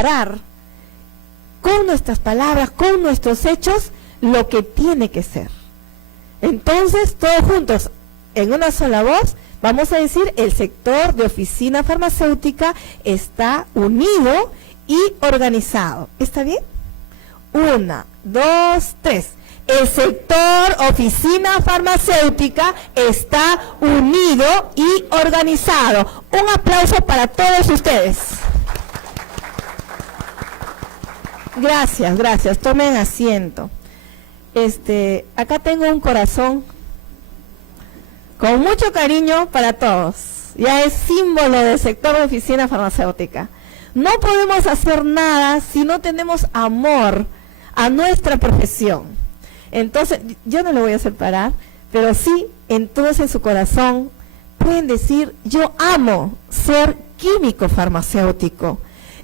declarar con nuestras palabras, con nuestros hechos, lo que tiene que ser. Entonces, todos juntos, en una sola voz, vamos a decir: el sector de oficina farmacéutica está unido y organizado. ¿Está bien? 1, 2, 3. El sector oficina farmacéutica está unido y organizado. Un aplauso para todos ustedes. Gracias, gracias. Tomen asiento. Acá tengo un corazón con mucho cariño para todos. Ya es símbolo del sector de oficina farmacéutica. No podemos hacer nada si no tenemos amor a nuestra profesión. Entonces, yo no lo voy a separar, pero sí, entonces en su corazón pueden decir: yo amo ser químico farmacéutico.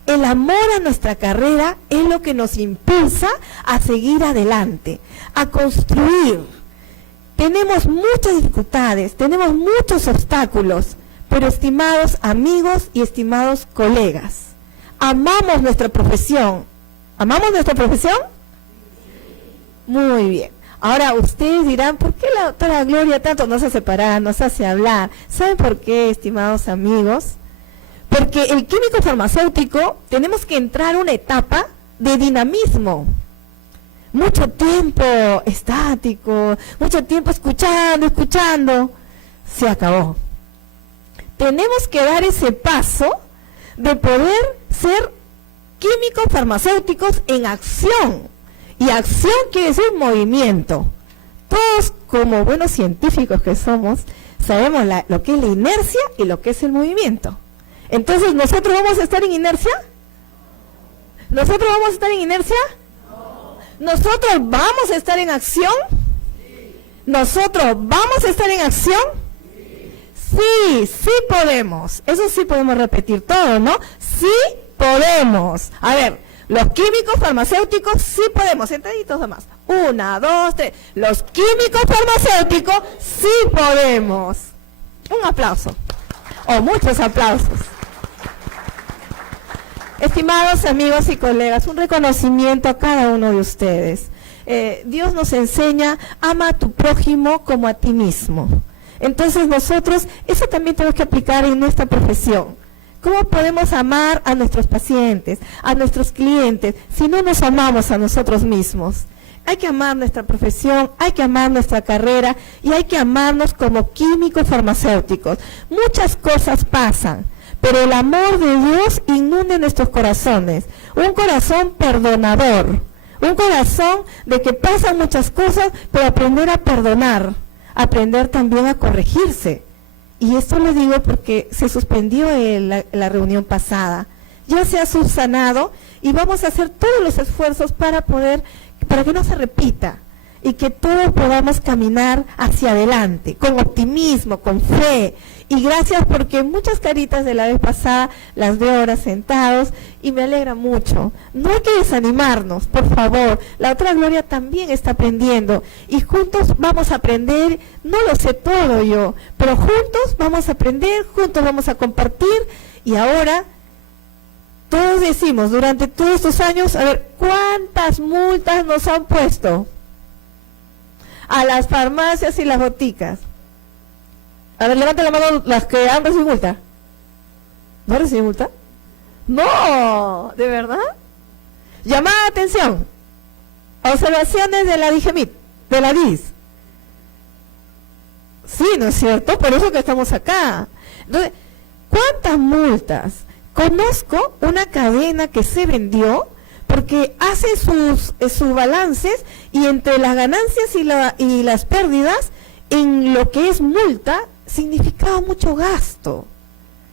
El amor a nuestra carrera es lo que nos impulsa a seguir adelante, a construir. Tenemos muchas dificultades, tenemos muchos obstáculos, pero estimados amigos y estimados colegas, amamos nuestra profesión. ¿Amamos nuestra profesión? Muy bien. Ahora ustedes dirán: ¿por qué la doctora Gloria tanto nos hace separar, nos hace hablar? ¿Saben por qué, estimados amigos? Porque el químico farmacéutico tenemos que entrar a una etapa de dinamismo. Mucho tiempo estático, mucho tiempo escuchando, se acabó. Tenemos que dar ese paso de poder ser químicos farmacéuticos en acción. Y acción quiere decir movimiento. Todos, como buenos científicos que somos, sabemos lo que es la inercia y lo que es el movimiento. Entonces, ¿nosotros vamos a estar en inercia? ¿Nosotros vamos a estar en inercia? ¿Nosotros vamos a estar en acción? ¿Nosotros vamos a estar en acción? Sí, sí podemos. Eso sí podemos repetir todo, ¿no? Sí podemos. A ver. Los químicos farmacéuticos sí podemos. Sentaditos nomás. 1, 2, 3. Los químicos farmacéuticos sí podemos. Un aplauso. O muchos aplausos. Estimados amigos y colegas, un reconocimiento a cada uno de ustedes. Dios nos enseña: ama a tu prójimo como a ti mismo. Entonces nosotros, eso también tenemos que aplicar en nuestra profesión. ¿Cómo podemos amar a nuestros pacientes, a nuestros clientes, si no nos amamos a nosotros mismos? Hay que amar nuestra profesión, hay que amar nuestra carrera y hay que amarnos como químicos farmacéuticos. Muchas cosas pasan, pero el amor de Dios inunde nuestros corazones. Un corazón perdonador, un corazón de que pasan muchas cosas, pero aprender a perdonar, aprender también a corregirse. Y esto lo digo porque se suspendió la reunión pasada. Ya se ha subsanado y vamos a hacer todos los esfuerzos para que no se repita y que todos podamos caminar hacia adelante, con optimismo, con fe. Y gracias porque muchas caritas de la vez pasada las veo ahora sentados y me alegra mucho. No hay que desanimarnos, por favor. La otra Gloria también está aprendiendo y juntos vamos a aprender. No lo sé todo yo, pero juntos vamos a aprender, juntos vamos a compartir. Y ahora todos decimos, durante todos estos años, a ver, ¿cuántas multas nos han puesto a las farmacias y las boticas? A ver, levanten la mano las que han recibido multa. ¿No reciben multa? No, ¿de verdad? Llamada de atención. Observaciones de la DIGEMIT, de la DIS. Sí, ¿no es cierto? Por eso que estamos acá. Entonces, ¿cuántas multas? Conozco una cadena que se vendió porque hace sus balances y entre las ganancias y las pérdidas, en lo que es multa, significaba mucho gasto.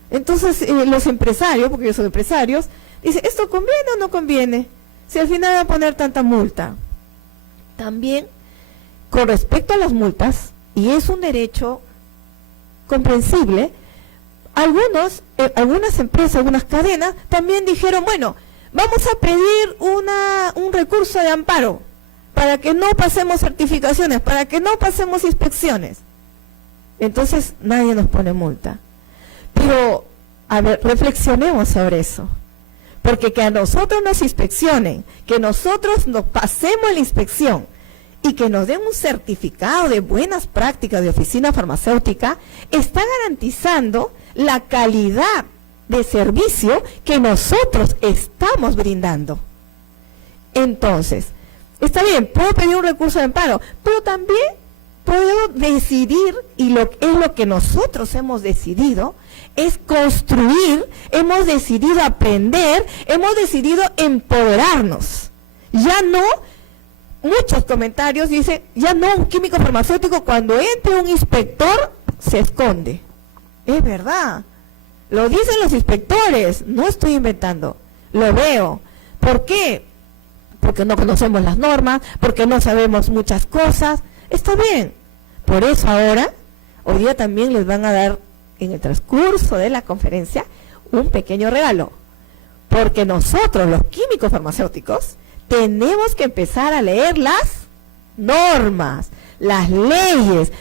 Entonces los empresarios, porque ellos son empresarios, dicen: ¿esto conviene o no conviene? Si al final van a poner tanta multa. También, con respecto a las multas, y es un derecho comprensible, algunas empresas, algunas cadenas, también dijeron: bueno, vamos a pedir un recurso de amparo para que no pasemos certificaciones, para que no pasemos inspecciones. Entonces nadie nos pone multa. Pero, a ver, reflexionemos sobre eso. Porque que a nosotros nos inspeccionen, que nosotros nos pasemos la inspección y que nos den un certificado de buenas prácticas de oficina farmacéutica, está garantizando la calidad de servicio que nosotros estamos brindando. Entonces, está bien, puedo pedir un recurso de amparo, pero también puedo decidir, y es lo que nosotros hemos decidido, es construir, hemos decidido aprender, hemos decidido empoderarnos. Ya no, muchos comentarios dicen, ya no un químico farmacéutico cuando entre un inspector se esconde. Es verdad, lo dicen los inspectores, no estoy inventando, lo veo. ¿Por qué? Porque no conocemos las normas, porque no sabemos muchas cosas. Está bien, por eso ahora, hoy día también les van a dar en el transcurso de la conferencia un pequeño regalo, porque nosotros los químicos farmacéuticos tenemos que empezar a leer las normas, las leyes.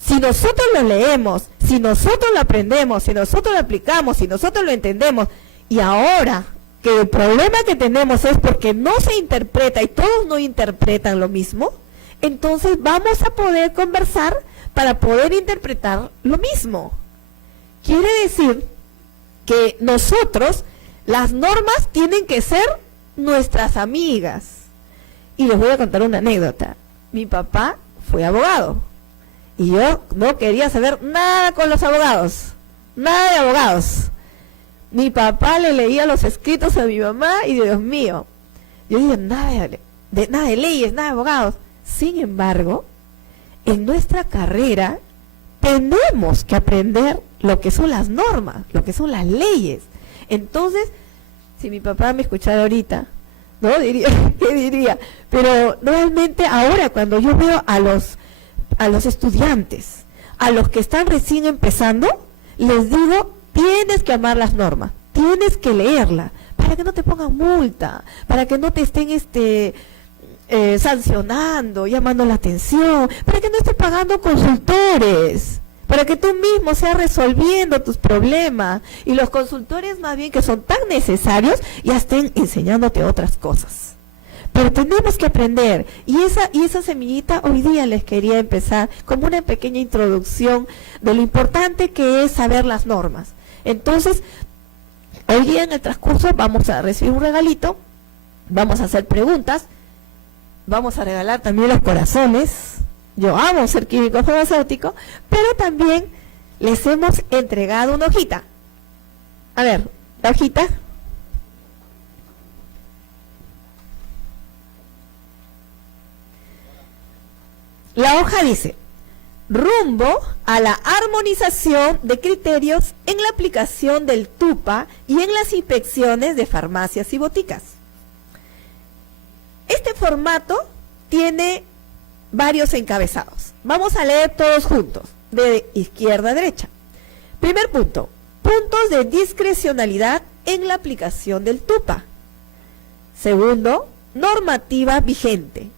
Si nosotros lo leemos, si nosotros lo aprendemos, si nosotros lo aplicamos, si nosotros lo entendemos, y ahora que el problema que tenemos es porque no se interpreta y todos no interpretan lo mismo, entonces vamos a poder conversar para poder interpretar lo mismo. Quiere decir que nosotros, las normas tienen que ser nuestras amigas. Y les voy a contar una anécdota. Mi papá fue abogado y yo no quería saber nada con los abogados, nada de abogados. Mi papá le leía los escritos a mi mamá y Dios mío, yo dije nada de leyes, nada de abogados. Sin embargo, en nuestra carrera tenemos que aprender lo que son las normas, lo que son las leyes. Entonces, si mi papá me escuchara ahorita, ¿no? Diría, ¿qué diría? Pero realmente ahora cuando yo veo a los estudiantes, a los que están recién empezando, les digo, tienes que amar las normas, tienes que leerla, para que no te pongan multa, para que no te estén sancionando, llamando la atención, para que no estés pagando consultores, para que tú mismo seas resolviendo tus problemas, y los consultores más bien que son tan necesarios ya estén enseñándote otras cosas. Pero tenemos que aprender, y esa semillita hoy día les quería empezar como una pequeña introducción de lo importante que es saber las normas. Entonces, hoy día en el transcurso vamos a recibir un regalito, vamos a hacer preguntas, vamos a regalar también los corazones. Yo amo ser químico farmacéutico, pero también les hemos entregado una hojita. A ver, la hojita. La hoja dice, rumbo a la armonización de criterios en la aplicación del TUPA y en las inspecciones de farmacias y boticas. Este formato tiene varios encabezados. Vamos a leer todos juntos, de izquierda a derecha. Primer punto, puntos de discrecionalidad en la aplicación del TUPA. Segundo, normativa vigente.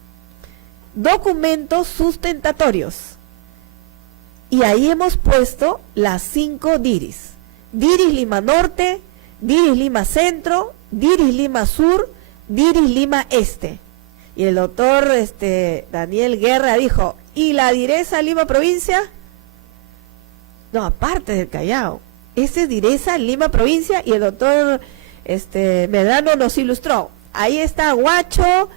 Documentos sustentatorios. Y ahí hemos puesto las 5 DIRIS. DIRIS Lima Norte, DIRIS Lima Centro, DIRIS Lima Sur, DIRIS Lima Este. Y el doctor Daniel Guerra dijo, ¿y la Diresa Lima Provincia? No, aparte del Callao. Ese es Diresa Lima Provincia, y el doctor Medrano nos ilustró. Ahí está Huacho,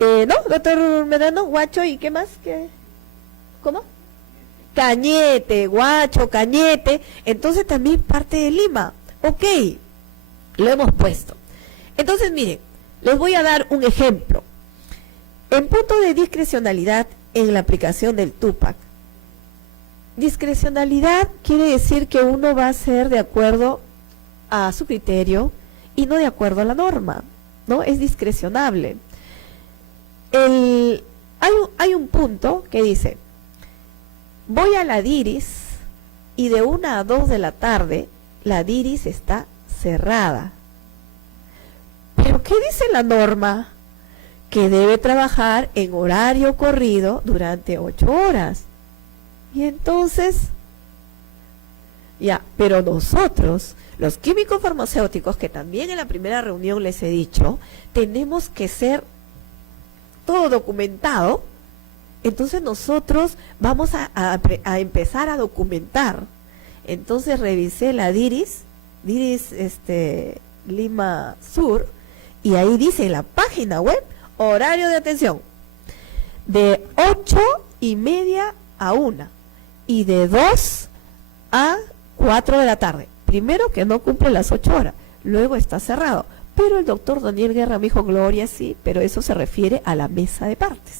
¿no? Doctor Medrano, Huacho, ¿y qué más? ¿Cómo? Cañete, Huacho, Cañete. Entonces también parte de Lima. Ok, lo hemos puesto. Entonces, miren, les voy a dar un ejemplo. En punto de discrecionalidad en la aplicación del TUPAC. Discrecionalidad quiere decir que uno va a hacer de acuerdo a su criterio y no de acuerdo a la norma, ¿no? Es discrecionable. Hay un punto que dice, voy a la DIRIS y de 1 a 2 de la tarde la DIRIS está cerrada. ¿Pero qué dice la norma? Que debe trabajar en horario corrido durante 8 horas. Y entonces, Ya, pero nosotros, los químicos farmacéuticos, que también en la primera reunión les he dicho, tenemos que ser todo documentado. Entonces nosotros vamos a empezar a documentar. Entonces revisé la DIRIS Lima Sur, y ahí dice en la página web, horario de atención, de 8:30 a 1, y de 2 a 4 de la tarde. Primero que no cumple las 8 horas, luego está cerrado. Pero el doctor Daniel Guerra me dijo, Gloria, sí, pero eso se refiere a la mesa de partes.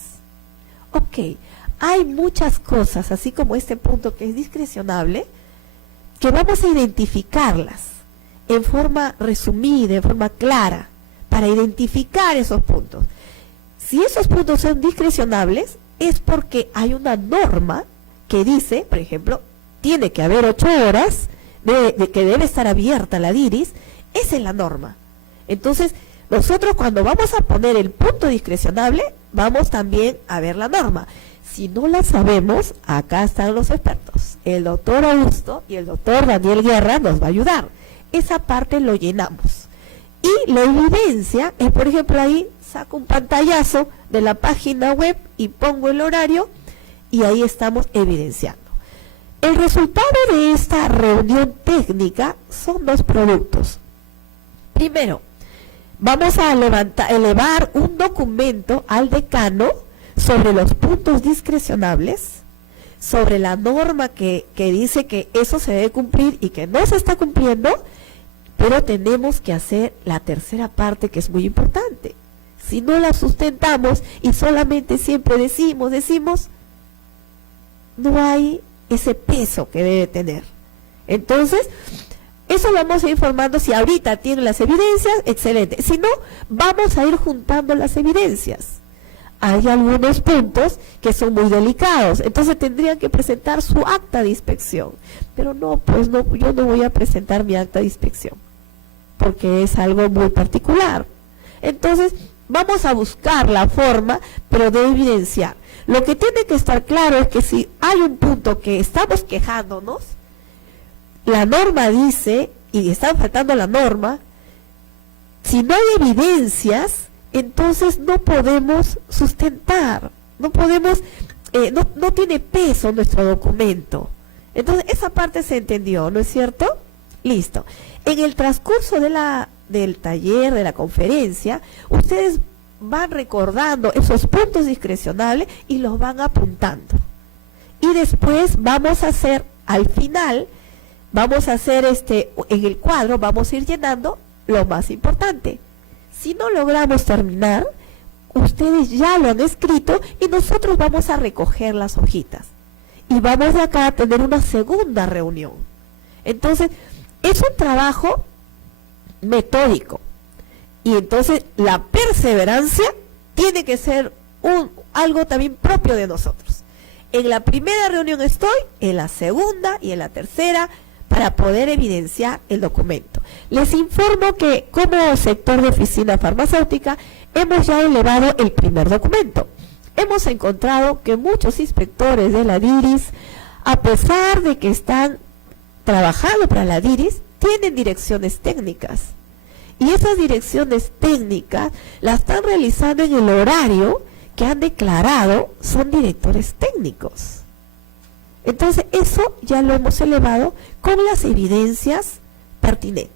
Ok, hay muchas cosas, así como este punto que es discrecionable, que vamos a identificarlas en forma resumida, en forma clara, para identificar esos puntos. Si esos puntos son discrecionables, es porque hay una norma que dice, por ejemplo, tiene que haber 8 horas de que debe estar abierta la DIRIS. Esa es la norma. Entonces, nosotros cuando vamos a poner el punto discrecionable, vamos también a ver la norma. Si no la sabemos, acá están los expertos. El doctor Augusto y el doctor Daniel Guerra nos va a ayudar. Esa parte lo llenamos. Y la evidencia es, por ejemplo, ahí saco un pantallazo de la página web y pongo el horario, y ahí estamos evidenciando. El resultado de esta reunión técnica son 2 productos. Primero, vamos a elevar un documento al decano sobre los puntos discrecionables, sobre la norma que dice que eso se debe cumplir y que no se está cumpliendo, pero tenemos que hacer la tercera parte, que es muy importante. Si no la sustentamos y solamente siempre decimos, no hay ese peso que debe tener. Entonces, eso lo vamos a ir informando. Si ahorita tienen las evidencias, excelente. Si no, vamos a ir juntando las evidencias. Hay algunos puntos que son muy delicados, entonces tendrían que presentar su acta de inspección. Pero no, pues no, yo no voy a presentar mi acta de inspección, porque es algo muy particular. Entonces, vamos a buscar la forma, pero de evidenciar. Lo que tiene que estar claro es que si hay un punto que estamos quejándonos, la norma dice, y está faltando la norma, si no hay evidencias, entonces no podemos sustentar, no podemos, no tiene peso nuestro documento. Entonces, esa parte se entendió, ¿no es cierto? Listo. En el transcurso del taller, de la conferencia, ustedes van recordando esos puntos discrecionables y los van apuntando. Y después vamos a hacer, al final, vamos a hacer en el cuadro, vamos a ir llenando lo más importante. Si no logramos terminar, ustedes ya lo han escrito y nosotros vamos a recoger las hojitas. Y vamos de acá a tener una segunda reunión. Entonces, es un trabajo metódico. Y entonces la perseverancia tiene que ser algo también propio de nosotros. En la primera reunión estoy, en la segunda y en la tercera, para poder evidenciar el documento. Les informo que como sector de oficina farmacéutica hemos ya elevado el primer documento. Hemos encontrado que muchos inspectores de la DIRIS, a pesar de que están trabajando para la DIRIS, tienen direcciones técnicas. Y esas direcciones técnicas las están realizando en el horario que han declarado son directores técnicos. Entonces, eso ya lo hemos elevado con las evidencias pertinentes.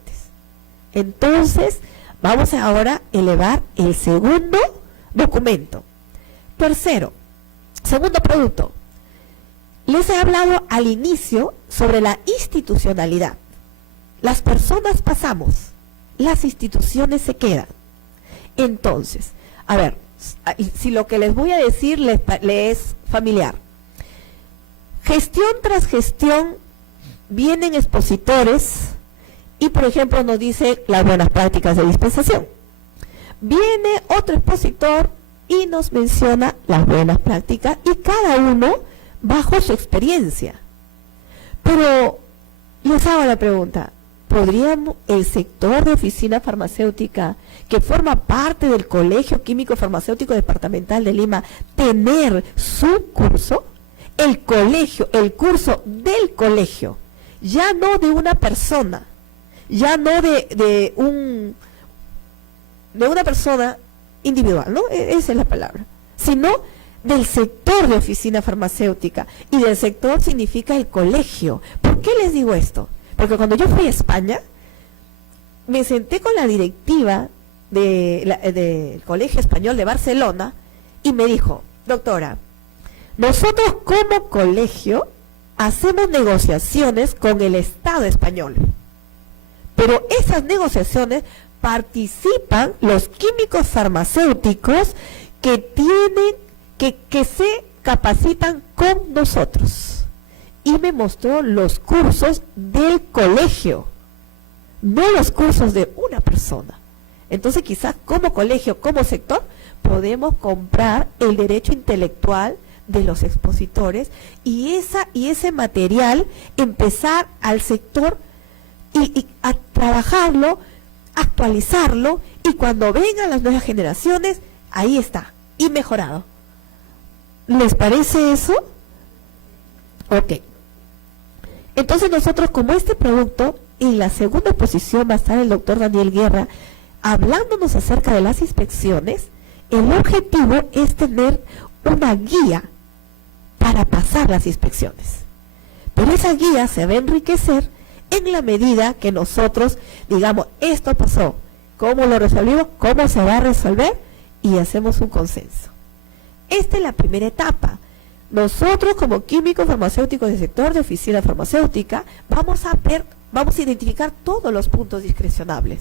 Entonces, vamos ahora a elevar el segundo documento. Tercero, segundo producto. Les he hablado al inicio sobre la institucionalidad. Las personas pasamos, las instituciones se quedan. Entonces, a ver, si lo que les voy a decir les es familiar. Gestión tras gestión vienen expositores y, por ejemplo, nos dice las buenas prácticas de dispensación. Viene otro expositor y nos menciona las buenas prácticas, y cada uno bajo su experiencia. Pero les hago la pregunta, ¿podría el sector de oficina farmacéutica, que forma parte del Colegio Químico Farmacéutico Departamental de Lima, tener su curso? El curso del colegio, ya no de una persona, ya no de una persona individual, ¿no? Esa es la palabra, sino del sector de oficina farmacéutica, y del sector significa el colegio. ¿Por qué les digo esto? Porque cuando yo fui a España, me senté con la directiva del Colegio Español de Barcelona y me dijo, doctora, nosotros como colegio hacemos negociaciones con el Estado español, pero esas negociaciones participan los químicos farmacéuticos que se capacitan con nosotros. Y me mostró los cursos del colegio, no los cursos de una persona. Entonces quizás como colegio, como sector, podemos comprar el derecho intelectual de los expositores y ese material empezar al sector y a trabajarlo, actualizarlo, y cuando vengan las nuevas generaciones, ahí está, y mejorado. ¿Les parece eso? Ok. Entonces nosotros, como este producto, en la segunda exposición va a estar el doctor Daniel Guerra hablándonos acerca de las inspecciones. El objetivo es tener una guía para pasar las inspecciones, pero esa guía se va a enriquecer en la medida que nosotros digamos, esto pasó, ¿cómo lo resolvimos? ¿Cómo se va a resolver? Y hacemos un consenso. Esta es la primera etapa. Nosotros como químicos farmacéuticos del sector de oficina farmacéutica vamos a identificar todos los puntos discrecionables,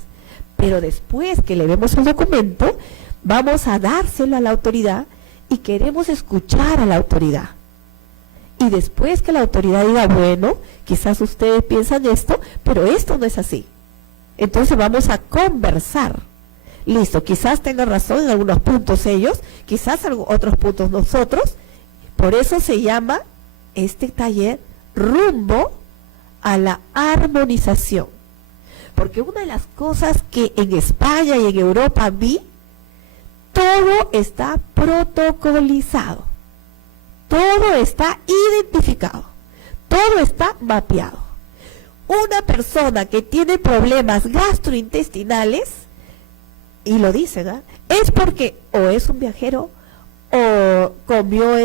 pero después que le vemos el documento, vamos a dárselo a la autoridad y queremos escuchar a la autoridad. Y después que la autoridad diga, bueno, quizás ustedes piensan esto, pero esto no es así. Entonces vamos a conversar. Listo, quizás tengan razón en algunos puntos ellos, quizás en otros puntos nosotros. Por eso se llama este taller rumbo a la armonización. Porque una de las cosas que en España y en Europa vi, todo está protocolizado, todo está identificado, todo está mapeado. Una persona que tiene problemas gastrointestinales, y lo dicen, ¿eh?, es porque o es un viajero o comió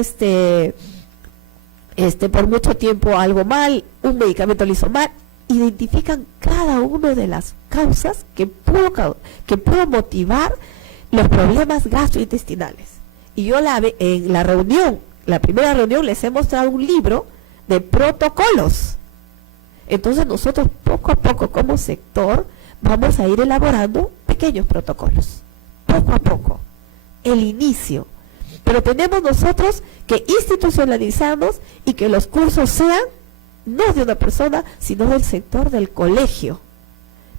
por mucho tiempo algo mal, un medicamento lo hizo mal. Identifican cada una de las causas que pudo motivar los problemas gastrointestinales. Y yo en la primera reunión les he mostrado un libro de protocolos. Entonces nosotros poco a poco como sector vamos a ir elaborando pequeños protocolos, poco a poco, el inicio. Pero tenemos nosotros que institucionalizarnos y que los cursos sean no de una persona, sino del sector del colegio,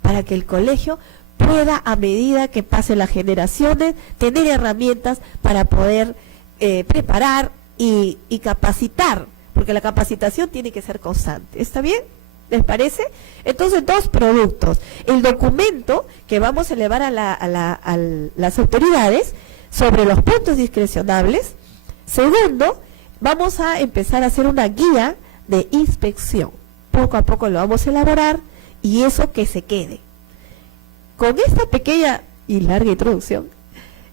para que el colegio pueda, a medida que pasen las generaciones, tener herramientas para poder preparar y capacitar, porque la capacitación tiene que ser constante. ¿Está bien? ¿Les parece? Entonces, dos productos. El documento que vamos a elevar a las autoridades sobre los puntos discrecionables. Segundo, vamos a empezar a hacer una guía de inspección. Poco a poco lo vamos a elaborar y eso que se quede. Con esta pequeña y larga introducción,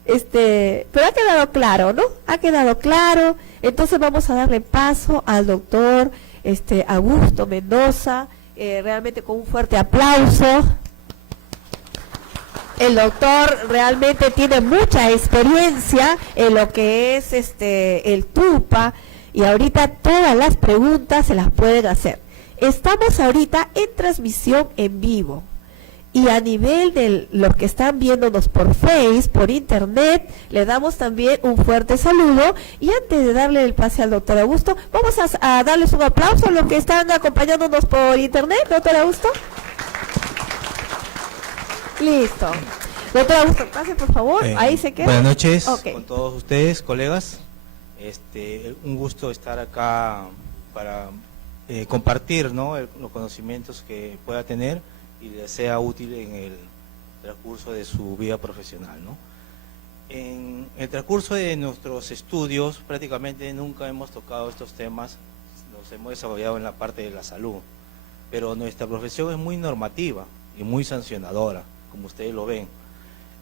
pero ha quedado claro, ¿no? Ha quedado claro. Entonces vamos a darle paso al doctor Augusto Mendoza, realmente con un fuerte aplauso. El doctor realmente tiene mucha experiencia en lo que es el TUPA, y ahorita todas las preguntas se las pueden hacer. Estamos ahorita en transmisión en vivo, y a nivel de los que están viéndonos por Face, por Internet, le damos también un fuerte saludo. Y antes de darle el pase al doctor Augusto, vamos a darles un aplauso a los que están acompañándonos por Internet. Doctor Augusto. Listo. Doctor Augusto, pase por favor, ahí se queda. Buenas noches con todos ustedes, colegas. Un gusto estar acá para compartir, ¿no?, los conocimientos que pueda tener y les sea útil en el transcurso de su vida profesional, ¿no? En el transcurso de nuestros estudios prácticamente nunca hemos tocado estos temas, los hemos desarrollado en la parte de la salud, pero nuestra profesión es muy normativa y muy sancionadora, como ustedes lo ven,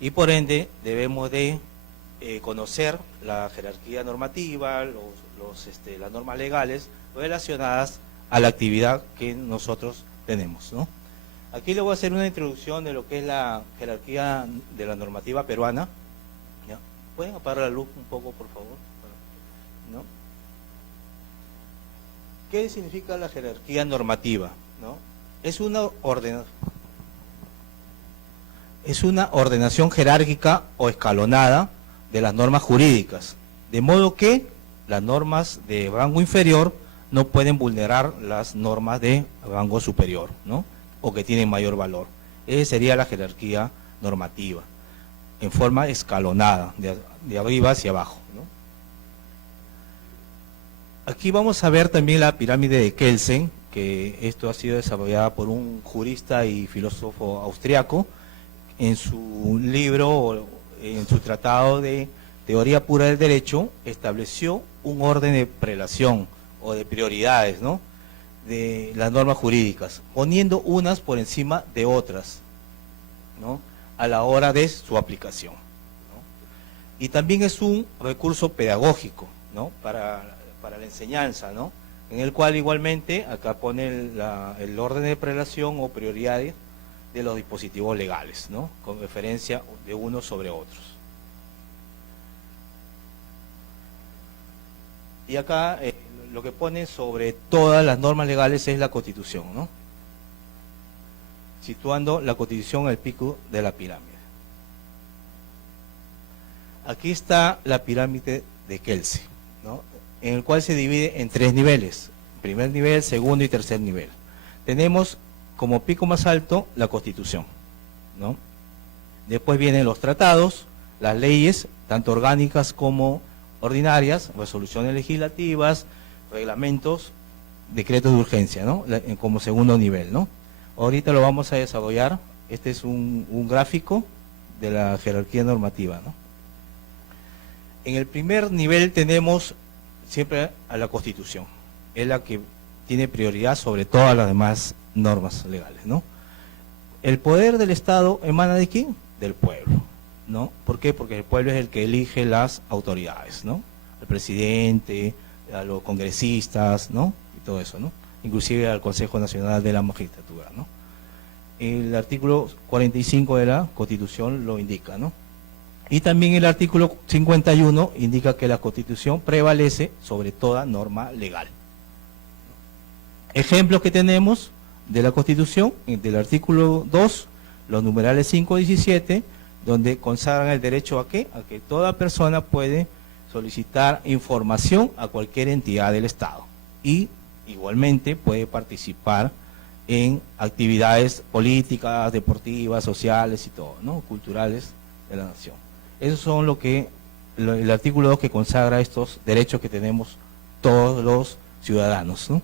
y por ende debemos de conocer la jerarquía normativa, las normas legales relacionadas a la actividad que nosotros tenemos, ¿no? Aquí le voy a hacer una introducción de lo que es la jerarquía de la normativa peruana. ¿Ya? ¿Pueden apagar la luz un poco, por favor? ¿No? ¿Qué significa la jerarquía normativa? ¿No? Es una ordenación jerárquica o escalonada de las normas jurídicas, de modo que las normas de rango inferior no pueden vulnerar las normas de rango superior, ¿no? O que tienen mayor valor. Esa sería la jerarquía normativa, en forma escalonada, de arriba hacia abajo, ¿no? Aquí vamos a ver también la pirámide de Kelsen, que esto ha sido desarrollada por un jurista y filósofo austriaco. En su libro, en su tratado de Teoría Pura del Derecho, estableció un orden de prelación o de prioridades, ¿no?, de las normas jurídicas, poniendo unas por encima de otras, ¿no?, a la hora de su aplicación, ¿no? Y también es un recurso pedagógico, ¿no?, para la enseñanza, ¿no?, en el cual igualmente acá pone el orden de prelación o prioridades de los dispositivos legales, ¿no?, con referencia de unos sobre otros. Y acá lo que pone sobre todas las normas legales es la Constitución, ¿no?, situando la Constitución al pico de la pirámide. Aquí está la pirámide de Kelsen, ¿no?, en el cual se divide en 3 niveles: primer nivel, segundo y tercer nivel. Tenemos como pico más alto la Constitución, ¿no? Después vienen los tratados, las leyes, tanto orgánicas como ordinarias, resoluciones legislativas, reglamentos, decretos de urgencia, ¿no?, como segundo nivel, ¿no? Ahorita lo vamos a desarrollar. Este es un gráfico de la jerarquía normativa, ¿no? En el primer nivel tenemos siempre a la Constitución, es la que tiene prioridad sobre todas las demás normas legales, ¿no? El poder del Estado emana ¿de quién? Del pueblo, ¿no? ¿Por qué? Porque el pueblo es el que elige las autoridades, ¿no? Al presidente, a los congresistas, ¿no?, y todo eso, ¿no?, inclusive al Consejo Nacional de la Magistratura, ¿no? El artículo 45 de la Constitución lo indica, ¿no? Y también el artículo 51 indica que la Constitución prevalece sobre toda norma legal. Ejemplos que tenemos de la Constitución, del artículo 2, los numerales 5 y 17, donde consagran el derecho a ¿qué? A que toda persona puede solicitar información a cualquier entidad del Estado y igualmente puede participar en actividades políticas, deportivas, sociales y todo, ¿no?, culturales de la nación. Esos son el artículo 2 que consagra estos derechos que tenemos todos los ciudadanos, ¿no?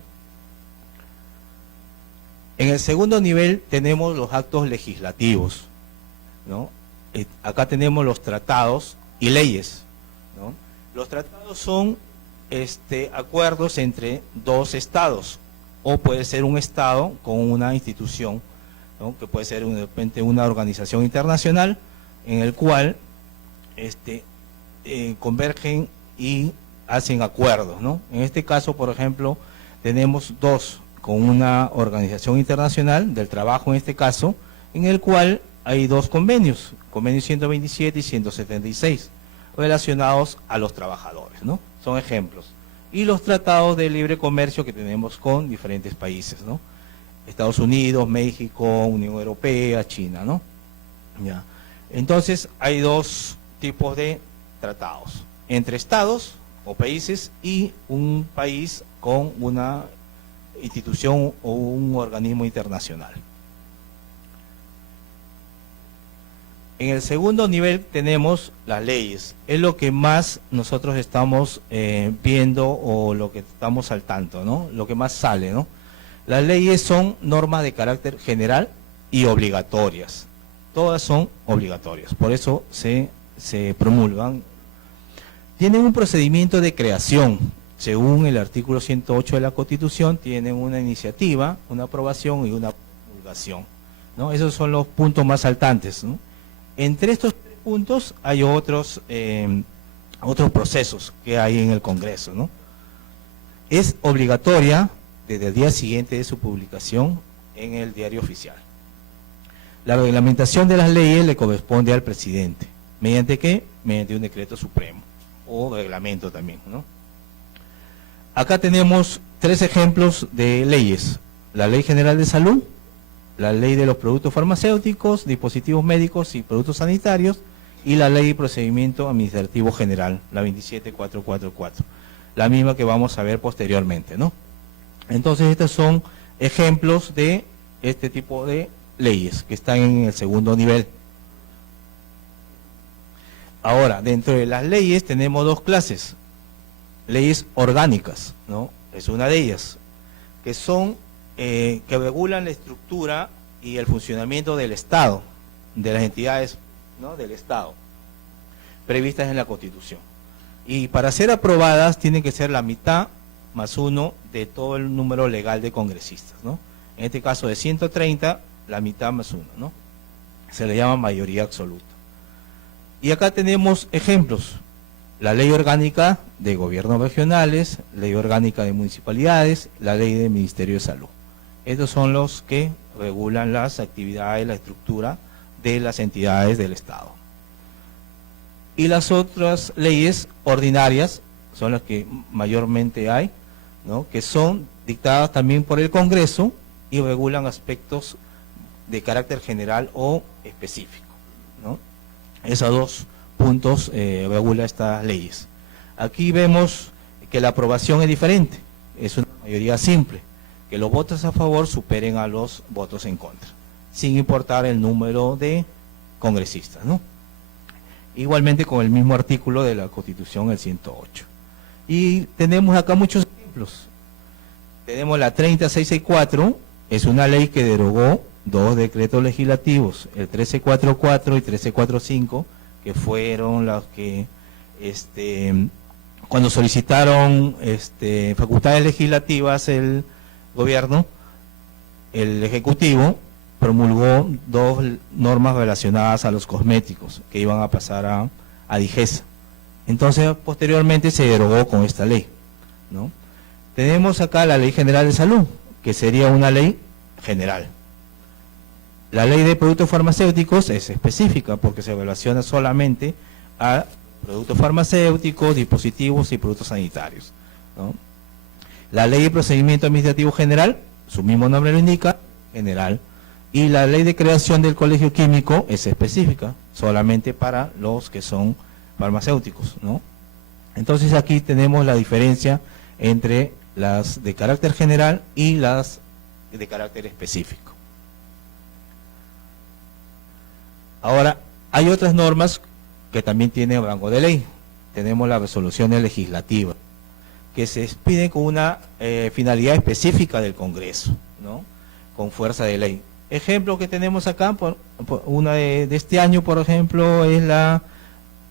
En el segundo nivel tenemos los actos legislativos, ¿no? Acá tenemos los tratados y leyes, ¿no? Los tratados son acuerdos entre 2 estados, o puede ser un estado con una institución, ¿no?, que puede ser de repente una organización internacional en el cual convergen y hacen acuerdos, ¿no? En este caso, por ejemplo, tenemos 2 con una organización internacional del trabajo, en este caso, en el cual hay 2 convenios, convenio 127 y 176, relacionados a los trabajadores, ¿no? Son ejemplos. Y los tratados de libre comercio que tenemos con diferentes países, ¿no? Estados Unidos, México, Unión Europea, China, ¿no? Ya. Entonces, hay 2 tipos de tratados: entre estados o países y un país con una institución o un organismo internacional. En el segundo nivel tenemos las leyes, es lo que más nosotros estamos viendo o lo que estamos al tanto, ¿no?, lo que más sale, ¿no? Las leyes son normas de carácter general y obligatorias, todas son obligatorias, por eso se promulgan. Tienen un procedimiento de creación según el artículo 108 de la Constitución, tienen una iniciativa, una aprobación y una promulgación, ¿no? Esos son los puntos más saltantes, ¿no? Entre estos tres puntos hay otros procesos que hay en el Congreso, ¿no? Es obligatoria desde el día siguiente de su publicación en el Diario Oficial. La reglamentación de las leyes le corresponde al presidente. ¿Mediante qué? Mediante un decreto supremo o reglamento también, ¿no? Acá tenemos tres ejemplos de leyes: la Ley General de Salud, la Ley de los Productos Farmacéuticos, Dispositivos Médicos y Productos Sanitarios, y la Ley de Procedimiento Administrativo General, la 27444, la misma que vamos a ver posteriormente, ¿no? Entonces, estos son ejemplos de este tipo de leyes que están en el segundo nivel. Ahora, dentro de las leyes tenemos dos clases: leyes orgánicas, ¿no? Es una de ellas, que son que regulan la estructura y el funcionamiento del Estado, de las entidades, ¿no?, del Estado, previstas en la Constitución. Y para ser aprobadas tienen que ser la mitad más uno de todo el número legal de congresistas, ¿no? En este caso de 130, la mitad más uno, ¿no? Se le llama mayoría absoluta. Y acá tenemos ejemplos: la Ley Orgánica de Gobiernos Regionales, Ley Orgánica de Municipalidades, la Ley del Ministerio de Salud. Estos son los que regulan las actividades, la estructura de las entidades del Estado. Y las otras leyes ordinarias son las que mayormente hay, ¿no?, que son dictadas también por el Congreso y regulan aspectos de carácter general o específico, ¿no? Esos dos puntos regula estas leyes. Aquí vemos que la aprobación es diferente, es una mayoría simple, que los votos a favor superen a los votos en contra, sin importar el número de congresistas, ¿no? Igualmente con el mismo artículo de la Constitución, el 108. Y tenemos acá muchos ejemplos. Tenemos la 30664, es una ley que derogó dos decretos legislativos, el 1344 y 1345, que fueron los que, cuando solicitaron facultades legislativas el gobierno, el Ejecutivo promulgó dos normas relacionadas a los cosméticos que iban a pasar a DIGESA. Entonces, posteriormente se derogó con esta ley, ¿no? Tenemos acá la Ley General de Salud, que sería una ley general. La Ley de Productos Farmacéuticos es específica porque se relaciona solamente a productos farmacéuticos, dispositivos y productos sanitarios, ¿no? La Ley de Procedimiento Administrativo General, su mismo nombre lo indica, general. Y la Ley de Creación del Colegio Químico es específica, solamente para los que son farmacéuticos, ¿no? Entonces aquí tenemos la diferencia entre las de carácter general y las de carácter específico. Ahora, hay otras normas que también tienen rango de ley. Tenemos las resoluciones legislativas, que se expiden con una finalidad específica del Congreso, ¿no?, con fuerza de ley. Ejemplo que tenemos acá, por una de este año, por ejemplo, es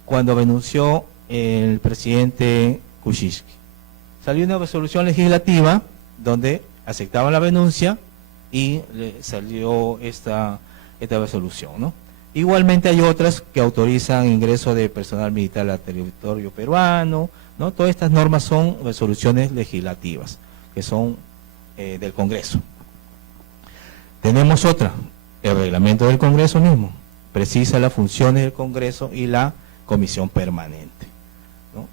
cuando renunció el presidente Kuczynski. Salió una resolución legislativa donde aceptaban la renuncia y salió esta resolución, ¿no? Igualmente hay otras que autorizan ingreso de personal militar al territorio peruano, ¿no? Todas estas normas son resoluciones legislativas, que son del Congreso. Tenemos otra, el reglamento del Congreso mismo, precisa las funciones del Congreso y la comisión permanente, ¿no?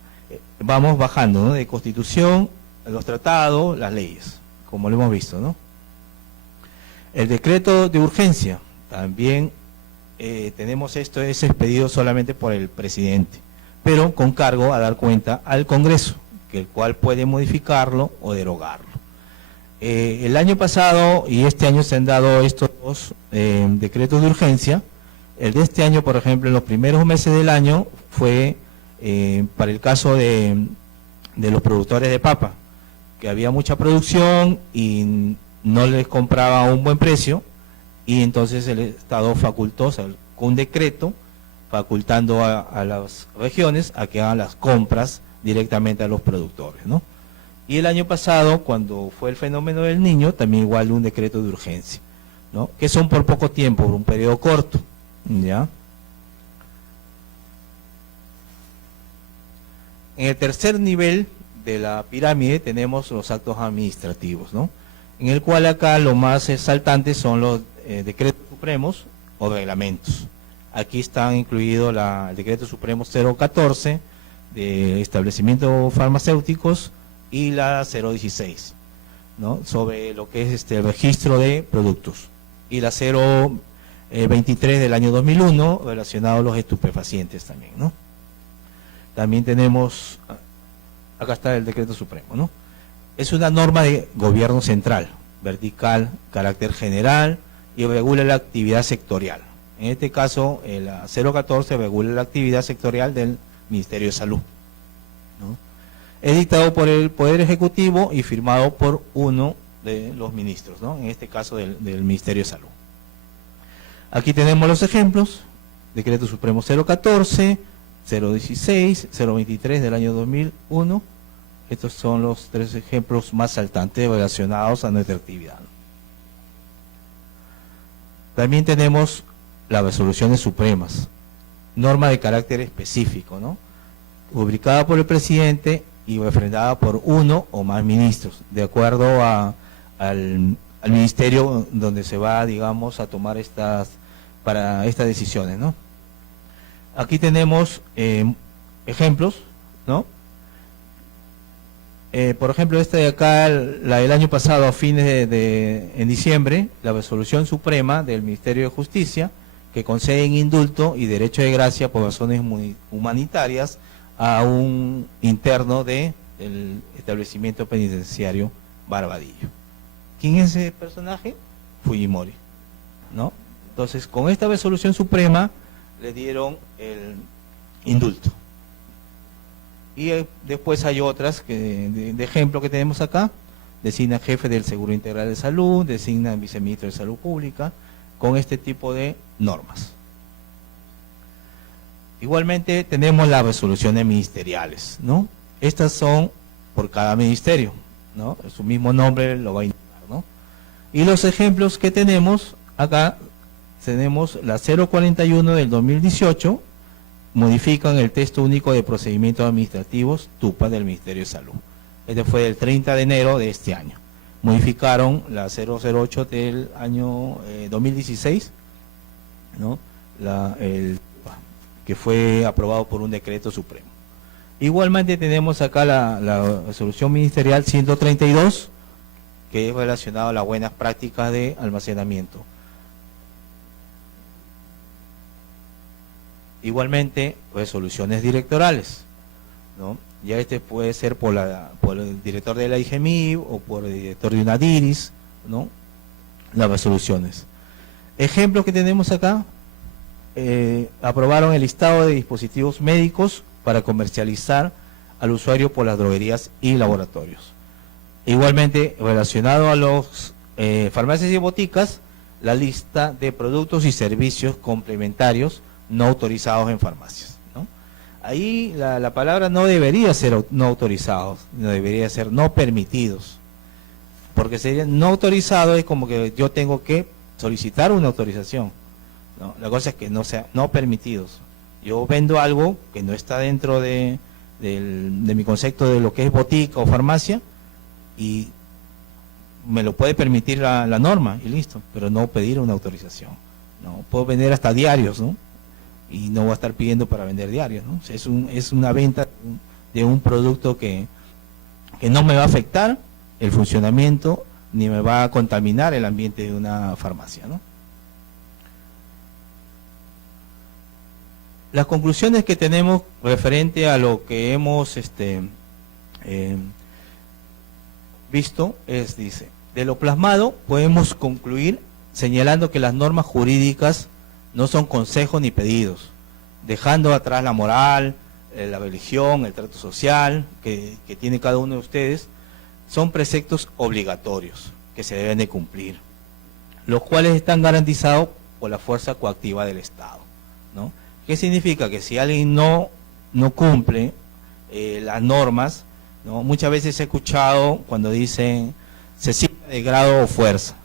Vamos bajando, ¿no?, de Constitución, los tratados, las leyes, como lo hemos visto, ¿no? El decreto de urgencia, también tenemos esto, es expedido solamente por el presidente, pero con cargo a dar cuenta al Congreso, que el cual puede modificarlo o derogarlo. El año pasado y este año se han dado estos dos decretos de urgencia. El de este año, por ejemplo, en los primeros meses del año fue para el caso de los productores de papa, que había mucha producción y no les compraba a un buen precio, y entonces el Estado facultó, o sea, con un decreto, facultando a las regiones a que hagan las compras directamente a los productores, ¿no? Y el año pasado, cuando fue el fenómeno del Niño, también igual un decreto de urgencia, ¿no? Que son por poco tiempo, por un periodo corto, ¿ya? En el tercer nivel de la pirámide tenemos los actos administrativos, ¿no? En el cual acá lo más saltantes son los decretos supremos o reglamentos. Aquí están incluidos el decreto supremo 014 de establecimientos farmacéuticos y la 016, ¿no? Sobre lo que es el registro de productos, y la 023 del año 2001 relacionado a los estupefacientes también, ¿no? También tenemos, acá está el decreto supremo, ¿no? Es una norma de gobierno central, vertical, carácter general, y regula la actividad sectorial. En este caso, la 014 regula la actividad sectorial del Ministerio de Salud, ¿no? Es dictado por el Poder Ejecutivo y firmado por uno de los ministros, ¿no? En este caso del Ministerio de Salud. Aquí tenemos los ejemplos: decreto supremo 014, 016, 023 del año 2001. Estos son los tres ejemplos más saltantes relacionados a nuestra actividad. También tenemos las resoluciones supremas, norma de carácter específico, ¿no? Publicada por el presidente y refrendada por uno o más ministros, de acuerdo al ministerio donde se va, digamos, a tomar estas decisiones, ¿no? Aquí tenemos ejemplos, ¿no? Por ejemplo, esta de acá, la del año pasado, a fines en diciembre, la resolución suprema del Ministerio de Justicia, que conceden indulto y derecho de gracia por razones humanitarias a un interno del establecimiento penitenciario Barbadillo. ¿Quién es ese personaje? Fujimori, ¿no? Entonces, con esta resolución suprema le dieron el indulto. Y después hay otras de ejemplo que tenemos acá: designa jefe del Seguro Integral de Salud, designa viceministro de Salud Pública, con este tipo de normas. Igualmente tenemos las resoluciones ministeriales, ¿no? Estas son por cada ministerio, ¿no? Su mismo nombre lo va a indicar, ¿no? Y los ejemplos que tenemos acá, tenemos la 041 del 2018, modifican el texto único de procedimientos administrativos, TUPA, del Ministerio de Salud. Este fue el 30 de enero de este año. Modificaron la 008 del año 2016, ¿no? Que fue aprobado por un decreto supremo. Igualmente tenemos acá la resolución ministerial 132, que es relacionada a las buenas prácticas de almacenamiento. Igualmente, resoluciones directorales, ¿no? Ya puede ser por el director de la IGEMIB o por el director de una DIRIS, ¿no? Las resoluciones. Ejemplos que tenemos acá: aprobaron el listado de dispositivos médicos para comercializar al usuario por las droguerías y laboratorios. Igualmente, relacionado a los farmacias y boticas, la lista de productos y servicios complementarios no autorizados en farmacias, ¿no? Ahí la palabra no debería ser no autorizados, no debería ser no permitidos, porque sería no autorizado, es como que yo tengo que solicitar una autorización, ¿no? La cosa es que no sea no permitidos. Yo vendo algo que no está dentro de mi concepto de lo que es botica o farmacia, y me lo puede permitir la norma y listo, pero no pedir una autorización, ¿no? Puedo vender hasta diarios, ¿no? Y no voy a estar pidiendo para vender diarios, ¿no? Es una venta de un producto que no me va a afectar el funcionamiento ni me va a contaminar el ambiente de una farmacia, ¿no? Las conclusiones que tenemos referente a lo que hemos visto dice: de lo plasmado podemos concluir señalando que las normas jurídicas no son consejos ni pedidos, dejando atrás la moral, la religión, el trato social que tiene cada uno de ustedes. Son preceptos obligatorios que se deben de cumplir, los cuales están garantizados por la fuerza coactiva del Estado, ¿no? ¿Qué significa? Que si alguien no cumple las normas, ¿no? Muchas veces he escuchado cuando dicen se cita de grado o fuerza,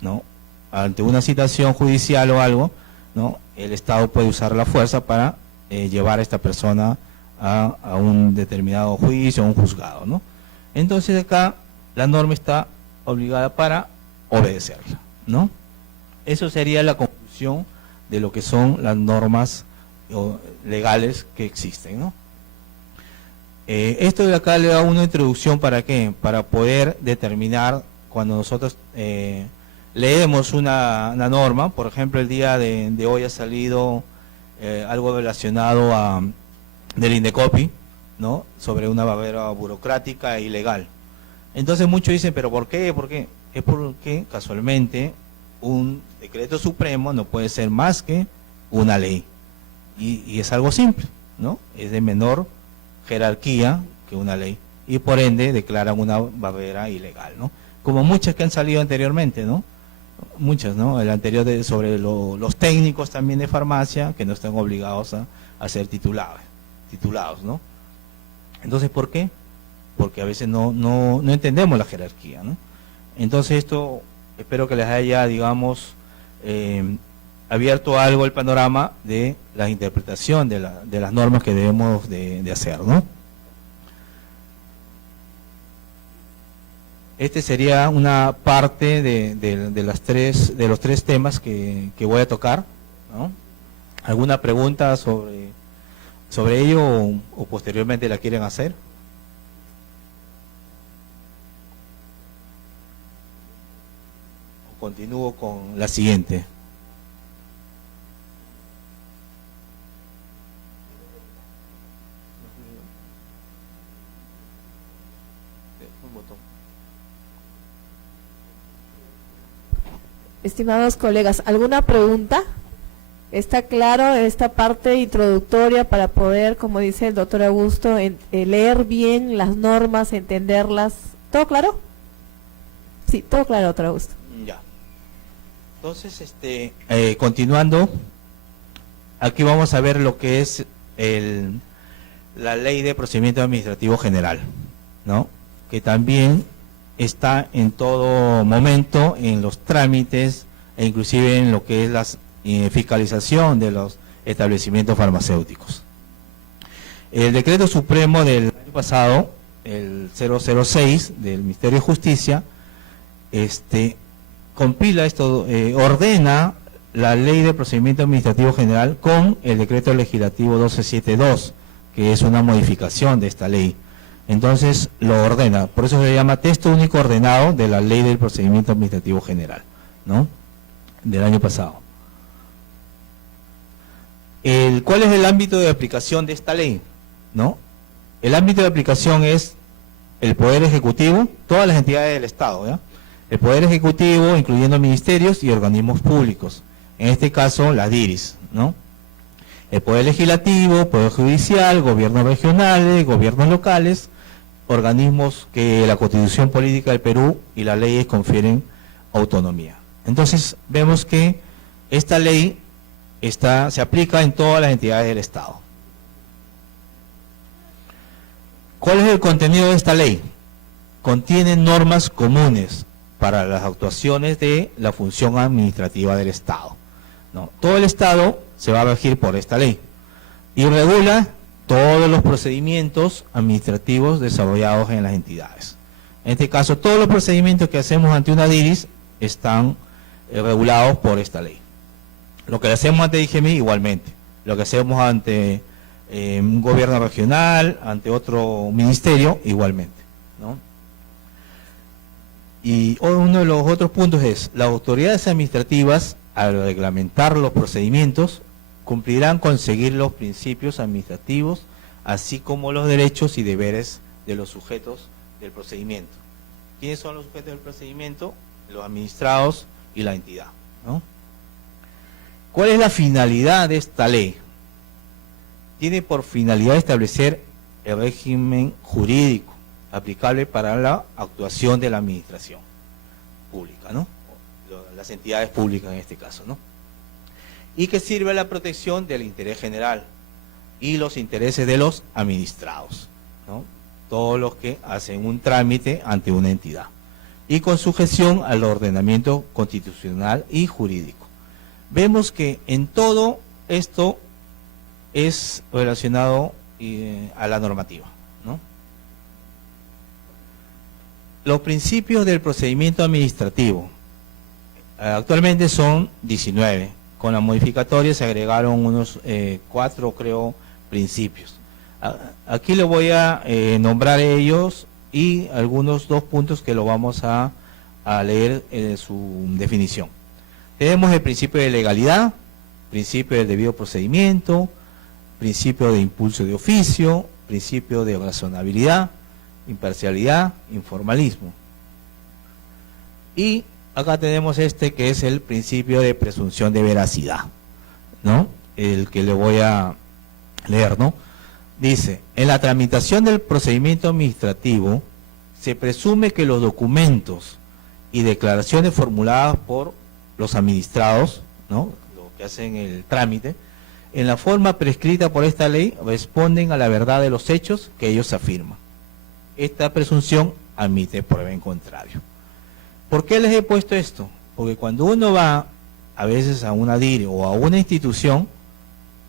¿no? Ante una citación judicial o algo, ¿no? El Estado puede usar la fuerza para llevar a esta persona a un determinado juicio, a un juzgado, ¿no? Entonces acá la norma está obligada para obedecerla, ¿no? Eso sería la conclusión de lo que son las normas legales que existen, ¿no? Esto de acá le da una introducción ¿para qué? Para poder determinar cuando nosotros leemos una norma. Por ejemplo, el día de hoy ha salido algo relacionado a del Indecopi, ¿no? Sobre una barrera burocrática e ilegal. Entonces muchos dicen, ¿pero por qué? ¿Por qué? Es porque casualmente un decreto supremo no puede ser más que una ley. Y es algo simple, ¿no? Es de menor jerarquía que una ley. Y por ende declaran una barrera ilegal, ¿no? Como muchas que han salido anteriormente, ¿no? Muchas, ¿no? El anterior sobre los técnicos también de farmacia que no están obligados a ser titulados, ¿no? Entonces, ¿por qué? Porque a veces no entendemos la jerarquía, ¿no? Entonces esto, espero que les haya, digamos, abierto algo el panorama de la interpretación de las normas que debemos de hacer, ¿no? Este sería una parte de los tres temas que voy a tocar, ¿no? ¿Alguna pregunta sobre ello o posteriormente la quieren hacer? ¿O continúo con la siguiente? Estimados colegas, ¿alguna pregunta? ¿Está claro esta parte introductoria para poder, como dice el doctor Augusto, leer bien las normas, entenderlas? ¿Todo claro? Sí, todo claro, doctor Augusto. Ya. Entonces, continuando, aquí vamos a ver lo que es la Ley de Procedimiento Administrativo General, ¿no? Que también está en todo momento en los trámites e inclusive en lo que es la fiscalización de los establecimientos farmacéuticos. El decreto supremo del año pasado, el 006 del Ministerio de Justicia, compila esto, ordena la Ley de Procedimiento Administrativo General con el decreto legislativo 1272, que es una modificación de esta ley. Entonces lo ordena, por eso se llama texto único ordenado de la Ley del Procedimiento Administrativo General, ¿no? Del año pasado. ¿Cuál es el ámbito de aplicación de esta ley? ¿No? El ámbito de aplicación es el Poder Ejecutivo, todas las entidades del Estado, ¿ya? El Poder Ejecutivo, incluyendo ministerios y organismos públicos, en este caso las DIRIS, ¿no? El Poder Legislativo, Poder Judicial, gobiernos regionales, gobiernos locales, organismos que la Constitución Política del Perú y las leyes confieren autonomía. Entonces vemos que esta ley se aplica en todas las entidades del Estado. ¿Cuál es el contenido de esta ley? Contiene normas comunes para las actuaciones de la función administrativa del Estado, ¿no? Todo el Estado se va a regir por esta ley y regula todos los procedimientos administrativos desarrollados en las entidades. En este caso, todos los procedimientos que hacemos ante una DIRIS están regulados por esta ley. Lo que hacemos ante IGMI igualmente, lo que hacemos ante un gobierno regional, ante otro ministerio igualmente, ¿no? Y uno de los otros puntos es, las autoridades administrativas, al reglamentar los procedimientos, cumplirán con seguir los principios administrativos, así como los derechos y deberes de los sujetos del procedimiento. ¿Quiénes son los sujetos del procedimiento? Los administrados y la entidad, ¿no? ¿Cuál es la finalidad de esta ley? Tiene por finalidad establecer el régimen jurídico aplicable para la actuación de la administración pública, ¿no? Las entidades públicas en este caso, ¿no? Y que sirve a la protección del interés general y los intereses de los administrados, ¿no? todos los que hacen un trámite ante una entidad, y con sujeción al ordenamiento constitucional y jurídico. Vemos que en todo esto es relacionado a la normativa, ¿no? Los principios del procedimiento administrativo actualmente son 19. Con la modificatoria se agregaron unos 4, creo, principios. Aquí le voy a nombrar ellos y algunos 2 puntos que lo vamos a leer su definición. Tenemos el principio de legalidad, principio del debido procedimiento, principio de impulso de oficio, principio de razonabilidad, imparcialidad, informalismo. Y acá tenemos este que es el principio de presunción de veracidad, ¿no? El que le voy a leer, ¿no? Dice, en la tramitación del procedimiento administrativo se presume que los documentos y declaraciones formuladas por los administrados, ¿no?, los que hacen el trámite, en la forma prescrita por esta ley, responden a la verdad de los hechos que ellos afirman. Esta presunción admite prueba en contrario. ¿Por qué les he puesto esto? Porque cuando uno va a veces a una DIR o a una institución,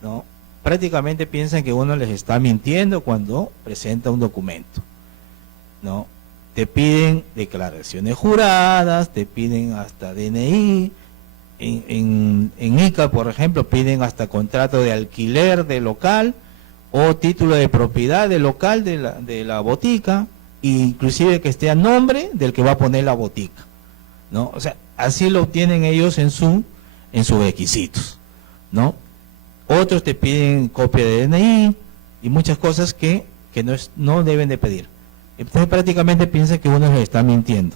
¿no?, prácticamente piensan que uno les está mintiendo cuando presenta un documento, ¿no? Te piden declaraciones juradas, te piden hasta DNI, en ICA, por ejemplo, piden hasta contrato de alquiler de local o título de propiedad del local de la botica, inclusive que esté a nombre del que va a poner la botica, ¿no? O sea, así lo obtienen ellos en sus requisitos, ¿no? Otros te piden copia de DNI y muchas cosas que no deben de pedir. Entonces prácticamente piensan que uno les está mintiendo.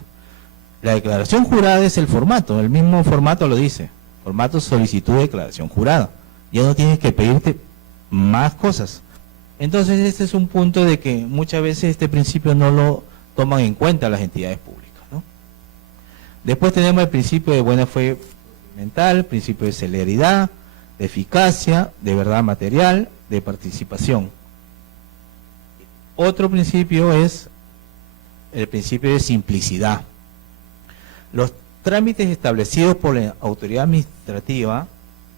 La declaración jurada es el formato, el mismo formato lo dice, formato solicitud de declaración jurada. Ya no tienes que pedirte más cosas. Entonces este es un punto de que muchas veces este principio no lo toman en cuenta las entidades públicas, ¿no? Después tenemos el principio de buena fe mental, principio de celeridad, de eficacia, de verdad material, de participación. Otro principio es el principio de simplicidad. Los trámites establecidos por la autoridad administrativa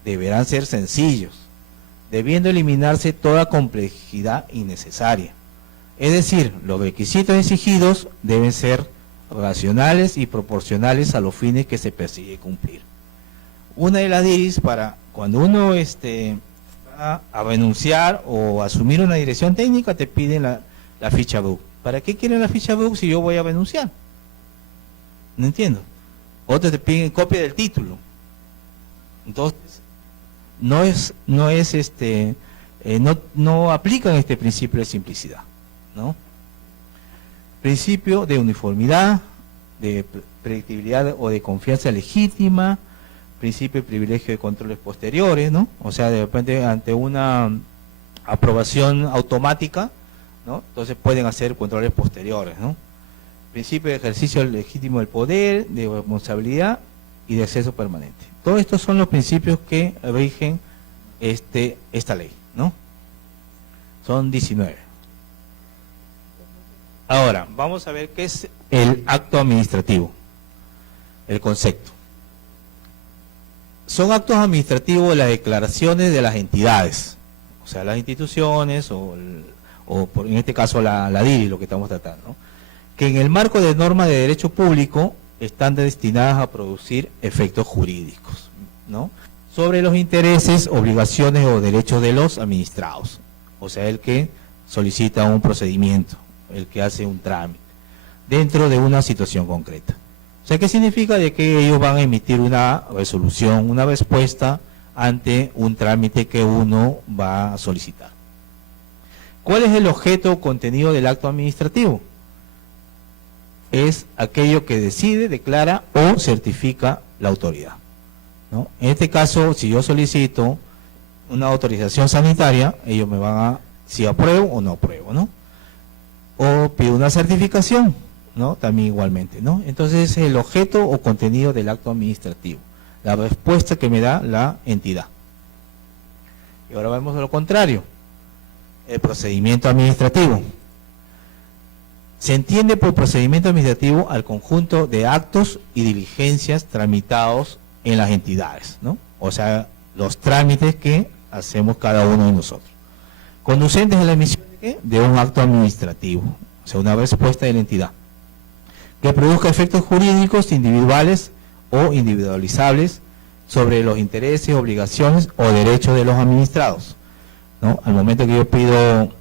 deberán ser sencillos, debiendo eliminarse toda complejidad innecesaria. Es decir, los requisitos exigidos deben ser racionales y proporcionales a los fines que se persigue cumplir. Una de las DIRIs, para cuando uno va a renunciar o asumir una dirección técnica, te piden la ficha BUC. ¿Para qué quieren la ficha BUC si yo voy a renunciar? No entiendo. Otros te piden copia del título. Entonces, no aplican este principio de simplicidad, ¿no? Principio de uniformidad, de predictibilidad o de confianza legítima, principio de privilegio de controles posteriores, ¿no? O sea, de repente ante una aprobación automática, ¿no?, entonces pueden hacer controles posteriores, ¿no? Principio de ejercicio legítimo del poder, de responsabilidad y de acceso permanente. Todos estos son los principios que rigen esta ley, ¿no? Son 19. Ahora, vamos a ver qué es el acto administrativo, el concepto. Son actos administrativos las declaraciones de las entidades, o sea, las instituciones o en este caso la DIRI, lo que estamos tratando, ¿no?, que en el marco de normas de derecho público están destinadas a producir efectos jurídicos, ¿no?, sobre los intereses, obligaciones o derechos de los administrados, o sea, el que solicita un procedimiento, el que hace un trámite, dentro de una situación concreta. O sea, ¿qué significa? De que ellos van a emitir una resolución, una respuesta ante un trámite que uno va a solicitar. ¿Cuál es el objeto o contenido del acto administrativo? Es aquello que decide, declara o certifica la autoridad, ¿no? En este caso, si yo solicito una autorización sanitaria, ellos me van a, si apruebo o no apruebo, ¿no? O pido una certificación, ¿no?, también igualmente, ¿no? Entonces es el objeto o contenido del acto administrativo, la respuesta que me da la entidad. Y ahora vamos a lo contrario, el procedimiento administrativo. Se entiende por procedimiento administrativo al conjunto de actos y diligencias tramitados en las entidades, ¿no? O sea, los trámites que hacemos cada uno de nosotros, conducentes a la emisión de un acto administrativo, o sea, una respuesta de la entidad, que produzca efectos jurídicos individuales o individualizables sobre los intereses, obligaciones o derechos de los administrados, ¿no? Al momento que yo pido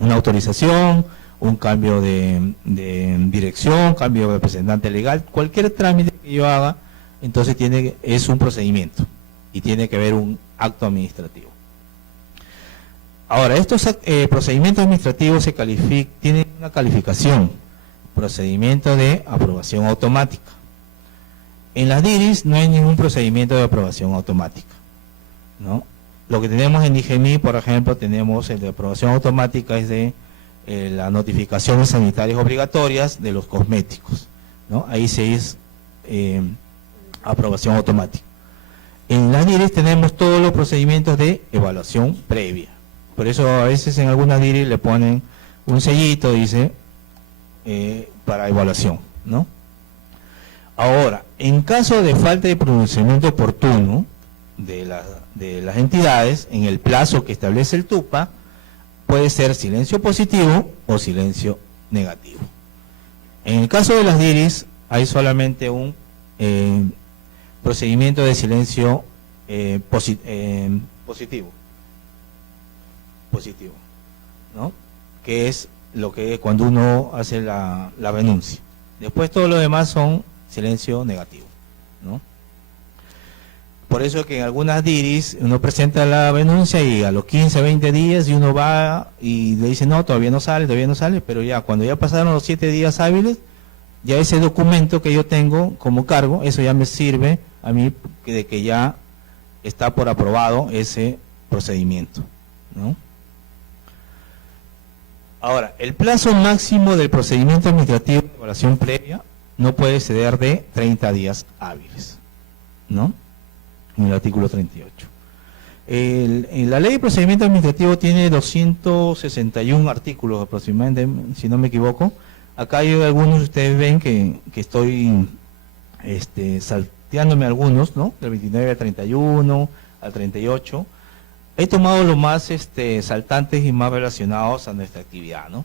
una autorización, un cambio de dirección, cambio de representante legal, cualquier trámite que yo haga, entonces es un procedimiento y tiene que haber un acto administrativo. Ahora, estos procedimientos administrativos tienen una calificación, procedimiento de aprobación automática. En las DIRIs no hay ningún procedimiento de aprobación automática, ¿no? Lo que tenemos en IGEMI, por ejemplo, tenemos el de aprobación automática, es de las notificaciones sanitarias obligatorias de los cosméticos, ¿no? Ahí se es aprobación automática. En las DIRIs tenemos todos los procedimientos de evaluación previa. Por eso a veces en algunas DIRIs le ponen un sellito, dice, para evaluación, ¿no? Ahora, en caso de falta de pronunciamiento oportuno de las entidades, en el plazo que establece el TUPA, puede ser silencio positivo o silencio negativo. En el caso de las DIRIs, hay solamente un procedimiento de silencio positivo, ¿no? Que es lo que es cuando uno hace la renuncia. Después todo lo demás son silencio negativo, ¿no? Por eso que en algunas DIRIs uno presenta la renuncia y a los 15, 20 días y uno va y le dice no, todavía no sale, pero ya cuando ya pasaron los 7 días hábiles, ya ese documento que yo tengo como cargo, eso ya me sirve a mí de que ya está por aprobado ese procedimiento, ¿no? Ahora, el plazo máximo del procedimiento administrativo de evaluación previa no puede exceder de 30 días hábiles, ¿no? En el artículo 38. La ley de procedimiento administrativo tiene 261 artículos aproximadamente, si no me equivoco. Acá hay algunos, ustedes ven que estoy salteándome algunos, ¿no? Del 29 al 31, al 38. He tomado los más saltantes y más relacionados a nuestra actividad, ¿no?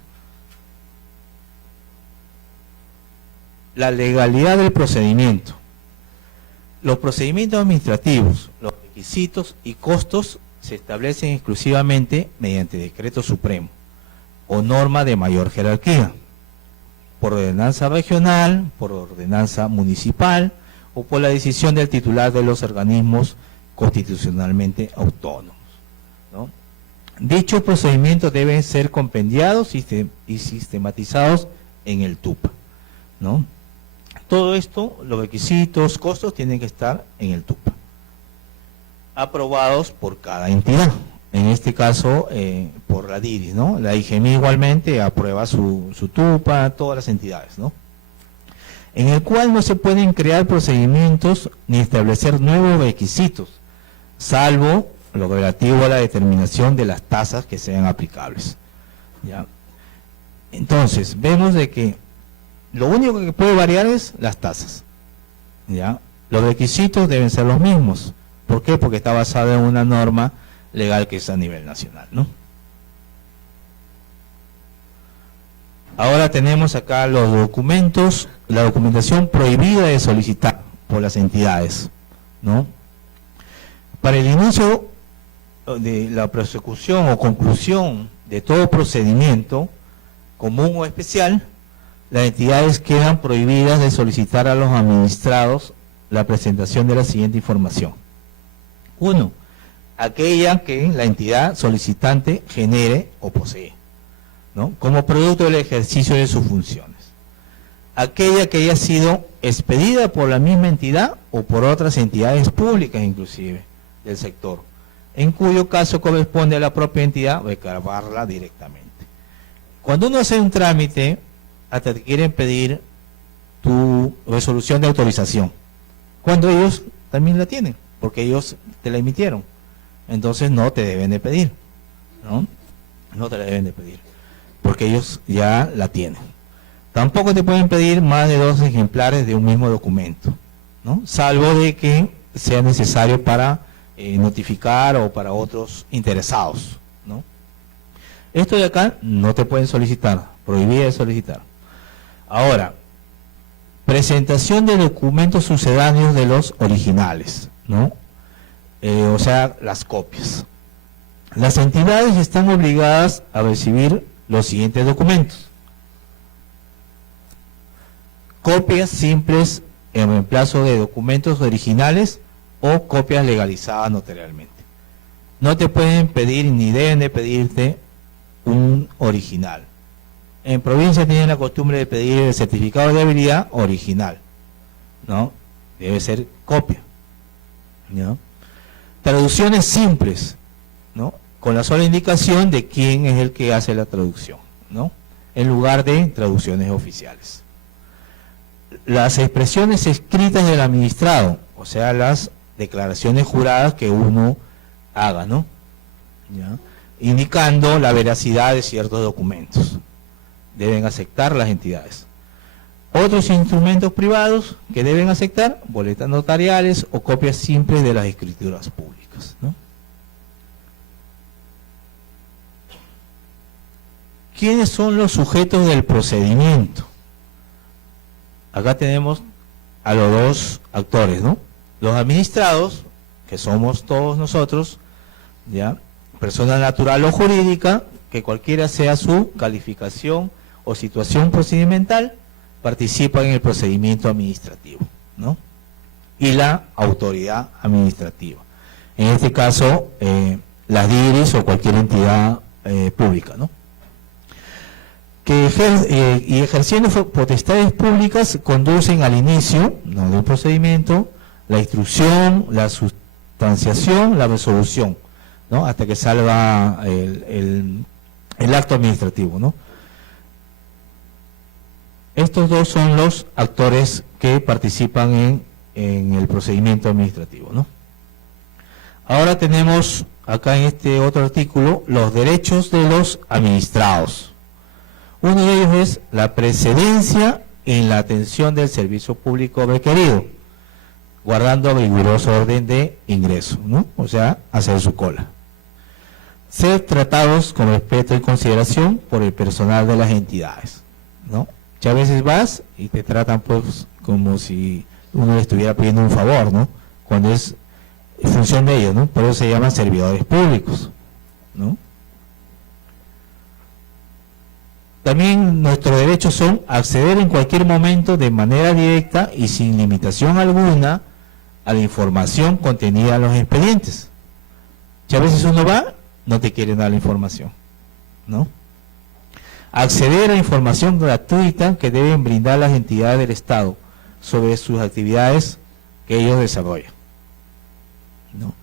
La legalidad del procedimiento. Los procedimientos administrativos, los requisitos y costos se establecen exclusivamente mediante decreto supremo o norma de mayor jerarquía, por ordenanza regional, por ordenanza municipal o por la decisión del titular de los organismos constitucionalmente autónomos, ¿no? Dichos procedimientos deben ser compendiados y sistematizados en el TUPA, ¿no? Todo esto, los requisitos, costos, tienen que estar en el TUPA, aprobados por cada entidad. En este caso, por la DIRIS, ¿no? La IGEMI igualmente aprueba su TUPA, todas las entidades, ¿no? En el cual no se pueden crear procedimientos ni establecer nuevos requisitos, salvo lo relativo a la determinación de las tasas que sean aplicables, ¿ya? Entonces, vemos de que lo único que puede variar es las tasas, ¿ya? Los requisitos deben ser los mismos. ¿Por qué? Porque está basado en una norma legal que es a nivel nacional, ¿no? Ahora tenemos acá los documentos, la documentación prohibida de solicitar por las entidades, ¿no? Para el inicio de la persecución o conclusión de todo procedimiento, común o especial, las entidades quedan prohibidas de solicitar a los administrados la presentación de la siguiente información. 1. Aquella que la entidad solicitante genere o posee, ¿no? Como producto del ejercicio de sus funciones. Aquella que haya sido expedida por la misma entidad o por otras entidades públicas inclusive del sector, en cuyo caso corresponde a la propia entidad recabarla directamente. Cuando uno hace un trámite, hasta te quieren pedir tu resolución de autorización, cuando ellos también la tienen, porque ellos te la emitieron. Entonces no te deben de pedir, ¿no? No te la deben de pedir, porque ellos ya la tienen. Tampoco te pueden pedir más de 2 ejemplares de un mismo documento, ¿no? Salvo de que sea necesario para notificar o para otros interesados, ¿no? Esto de acá no te pueden solicitar, prohibida de solicitar. Ahora, presentación de documentos sucedáneos de los originales, ¿no? O sea, las copias. Las entidades están obligadas a recibir los siguientes documentos: copias simples en reemplazo de documentos originales o copias legalizadas notarialmente. No te pueden pedir ni deben de pedirte un original. En provincia tienen la costumbre de pedir el certificado de habilidad original, ¿no? Debe ser copia, ¿no? Traducciones simples, ¿no? Con la sola indicación de quién es el que hace la traducción, ¿no? En lugar de traducciones oficiales. Las expresiones escritas del administrado, o sea, las declaraciones juradas que uno haga, ¿no? ¿Ya? Indicando la veracidad de ciertos documentos. Deben aceptar las entidades. Otros instrumentos privados que deben aceptar: boletas notariales o copias simples de las escrituras públicas, ¿no? ¿Quiénes son los sujetos del procedimiento? Acá tenemos a los dos actores, ¿no? Los administrados, que somos todos nosotros, ¿ya? Persona natural o jurídica, que cualquiera sea su calificación o situación procedimental, participa en el procedimiento administrativo, ¿no? Y la autoridad administrativa. En este caso, las DIRIS o cualquier entidad pública, ¿no? Y ejerciendo potestades públicas conducen al inicio, ¿no?, de un procedimiento, la instrucción, la sustanciación, la resolución, ¿no?, hasta que salga el acto administrativo, ¿no? Estos dos son los actores que participan en el procedimiento administrativo, ¿no? Ahora tenemos acá en este otro artículo los derechos de los administrados. Uno de ellos es la precedencia en la atención del servicio público requerido, guardando riguroso orden de ingreso, ¿no? O sea, hacer su cola. Ser tratados con respeto y consideración por el personal de las entidades, ¿no? Muchas veces vas y te tratan pues como si uno le estuviera pidiendo un favor, ¿no? Cuando es función de ellos, ¿no? Por eso se llaman servidores públicos, ¿no? También nuestros derechos son acceder en cualquier momento de manera directa y sin limitación alguna a la información contenida en los expedientes. Muchas veces uno va, no te quieren dar la información, ¿no? Acceder a información gratuita que deben brindar las entidades del Estado sobre sus actividades que ellos desarrollan, ¿no?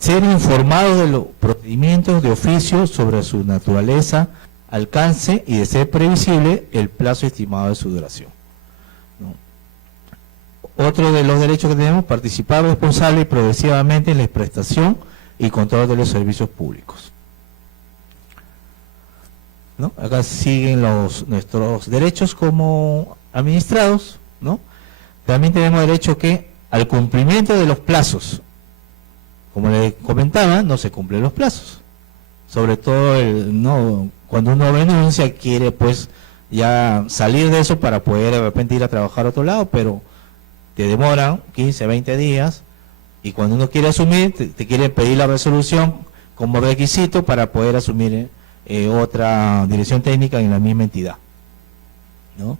Ser informados de los procedimientos de oficio sobre su naturaleza, alcance y, de ser previsible, el plazo estimado de su duración, ¿no? Otro de los derechos que tenemos: participar responsable y progresivamente en la prestación y control de los servicios públicos, ¿no? Acá siguen nuestros derechos como administrados, ¿no? También tenemos derecho que al cumplimiento de los plazos. Como les comentaba, no se cumplen los plazos. Sobre todo cuando uno renuncia, quiere pues ya salir de eso para poder de repente ir a trabajar a otro lado, pero te demoran 15, 20 días, y cuando uno quiere asumir, te quieren pedir la resolución como requisito para poder asumir otra dirección técnica en la misma entidad, ¿no?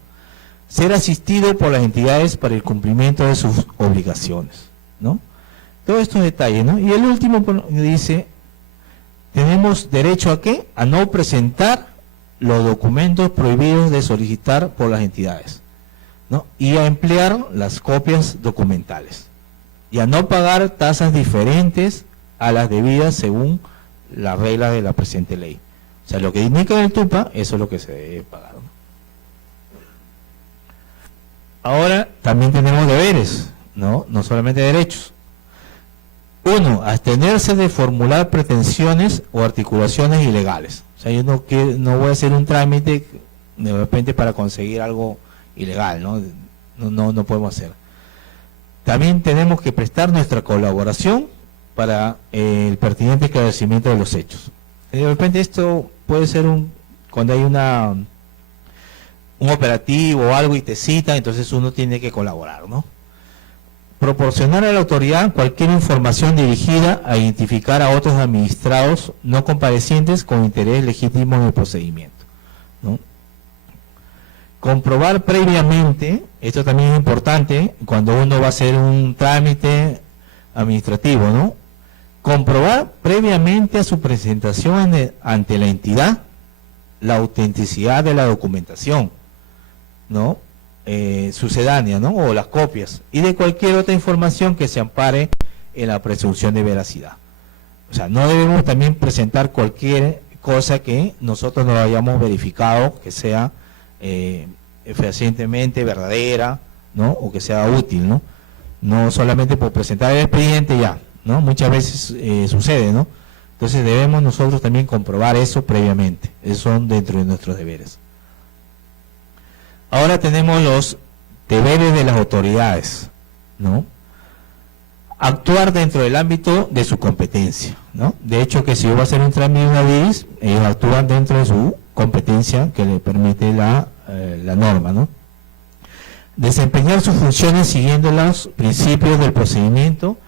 Ser asistido por las entidades para el cumplimiento de sus obligaciones, ¿no? Todos estos detalles, ¿no? Y el último dice: tenemos derecho ¿a qué? A no presentar los documentos prohibidos de solicitar por las entidades, ¿no? Y a emplear las copias documentales, y a no pagar tasas diferentes a las debidas según las reglas de la presente ley. O sea, lo que indica en el TUPA, eso es lo que se debe pagar, ¿no? Ahora también tenemos deberes, ¿no? No solamente derechos. 1. Abstenerse de formular pretensiones o articulaciones ilegales. O sea, yo no voy a hacer un trámite de repente para conseguir algo ilegal, ¿no? No podemos hacer. También tenemos que prestar nuestra colaboración para el pertinente esclarecimiento de los hechos. De repente esto puede ser cuando hay un operativo o algo y te cita, entonces uno tiene que colaborar, ¿no? Proporcionar a la autoridad cualquier información dirigida a identificar a otros administrados no comparecientes con interés legítimo en el procedimiento, ¿no? Comprobar previamente, esto también es importante cuando uno va a hacer un trámite administrativo, ¿no? Comprobar previamente a su presentación ante la entidad la autenticidad de la documentación, ¿no? Sucedánea, ¿no? O las copias, y de cualquier otra información que se ampare en la presunción de veracidad. O sea, no debemos también presentar cualquier cosa que nosotros no hayamos verificado que sea fehacientemente verdadera, ¿no? O que sea útil, ¿no? No solamente por presentar el expediente ya, ¿no? Muchas veces sucede, ¿no? Entonces debemos nosotros también comprobar eso previamente. Esos son dentro de nuestros deberes. Ahora tenemos los deberes de las autoridades, ¿no? Actuar dentro del ámbito de su competencia, ¿no? De hecho, que si yo voy a hacer un trámite de una DIS, ellos actúan dentro de su competencia que le permite la norma, ¿no? Desempeñar sus funciones siguiendo los principios del procedimiento,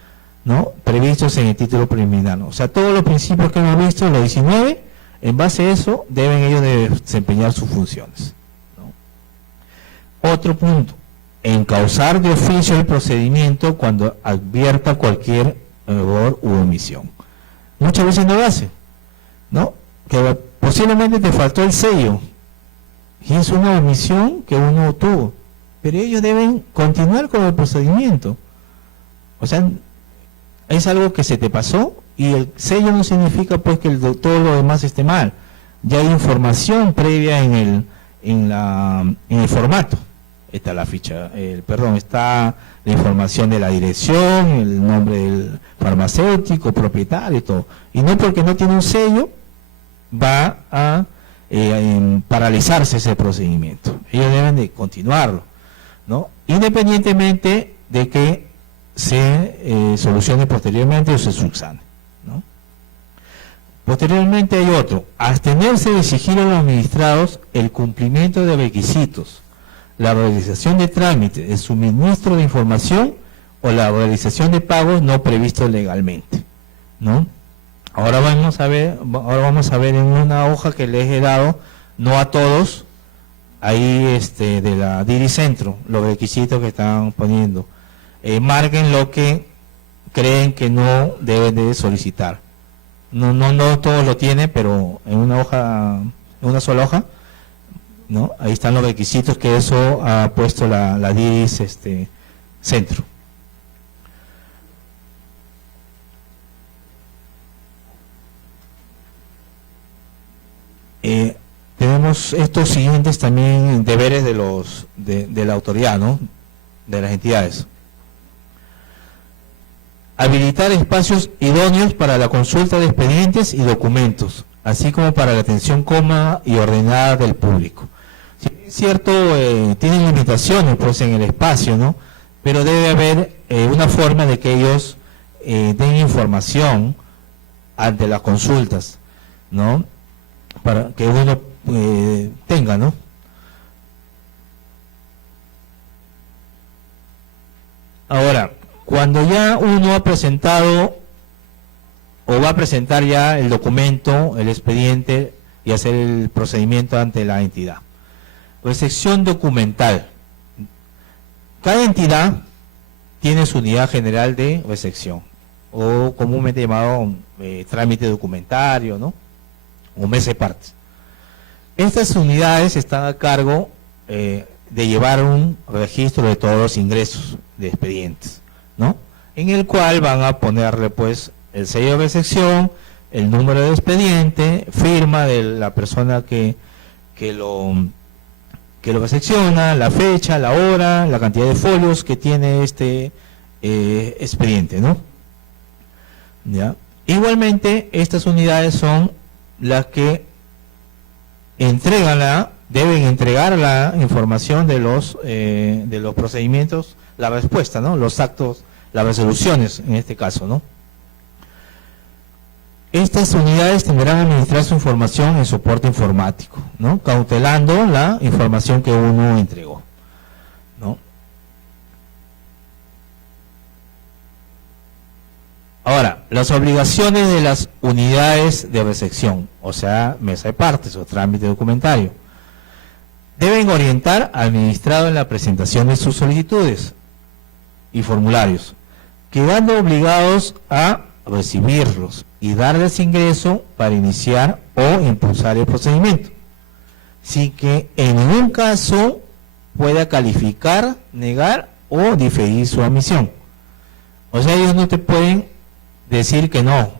¿no? Previstos en el título preliminar, ¿no? O sea, todos los principios que hemos visto, los 19, en base a eso, deben ellos desempeñar sus funciones, ¿no? Otro punto, encauzar de oficio el procedimiento cuando advierta cualquier error u omisión. Muchas veces no lo hace, ¿no? Que posiblemente te faltó el sello, y es una omisión que uno tuvo, pero ellos deben continuar con el procedimiento. O sea, es algo que se te pasó, y el sello no significa pues que todo lo demás esté mal. Ya hay información previa en el formato. Está la ficha, está la información de la dirección, el nombre del farmacéutico, propietario y todo. Y no porque no tiene un sello va a paralizarse ese procedimiento. Ellos deben de continuarlo, ¿no? Independientemente de que se solucione posteriormente o se subsane, ¿no? Posteriormente hay otro, abstenerse de exigir a los administrados el cumplimiento de requisitos, la realización de trámites, el suministro de información o la realización de pagos no previstos legalmente, ¿no? Ahora vamos a ver en una hoja que les he dado, no a todos, ahí de la Diricentro, los requisitos que están poniendo. Marquen lo que creen que no deben de solicitar. No todos lo tienen, pero en una sola hoja, ¿no? Ahí están los requisitos que eso ha puesto la DIS Centro. Tenemos estos siguientes también deberes de la autoridad, ¿no? De las entidades. Habilitar espacios idóneos para la consulta de expedientes y documentos, así como para la atención cómoda y ordenada del público. Sí, es cierto, tienen limitaciones pues en el espacio, ¿no? Pero debe haber una forma de que ellos den información ante las consultas, ¿no? Para que uno tenga, ¿no? Ahora, cuando ya uno ha presentado o va a presentar ya el documento, el expediente y hacer el procedimiento ante la entidad. Recepción documental. Cada entidad tiene su unidad general de recepción, o comúnmente llamado trámite documentario, ¿no? O mesa de partes. Estas unidades están a cargo de llevar un registro de todos los ingresos de expedientes, ¿no? En el cual van a ponerle pues el sello de recepción, el número de expediente, firma de la persona que lo recepciona, la fecha, la hora, la cantidad de folios que tiene este expediente, ¿no? ¿Ya? Igualmente, estas unidades son las que entregan deben entregar la información de los procedimientos, la respuesta, ¿no? Los actos, las resoluciones en este caso, ¿no? Estas unidades tendrán que administrar su información en soporte informático, ¿no? Cautelando la información que uno entregó, ¿no? Ahora, las obligaciones de las unidades de recepción, o sea, mesa de partes o trámite documentario, deben orientar al administrado en la presentación de sus solicitudes y formularios, quedando obligados a recibirlos y darles ingreso para iniciar o impulsar el procedimiento, sin que en ningún caso pueda calificar, negar o diferir su admisión. O sea, ellos no te pueden decir que no.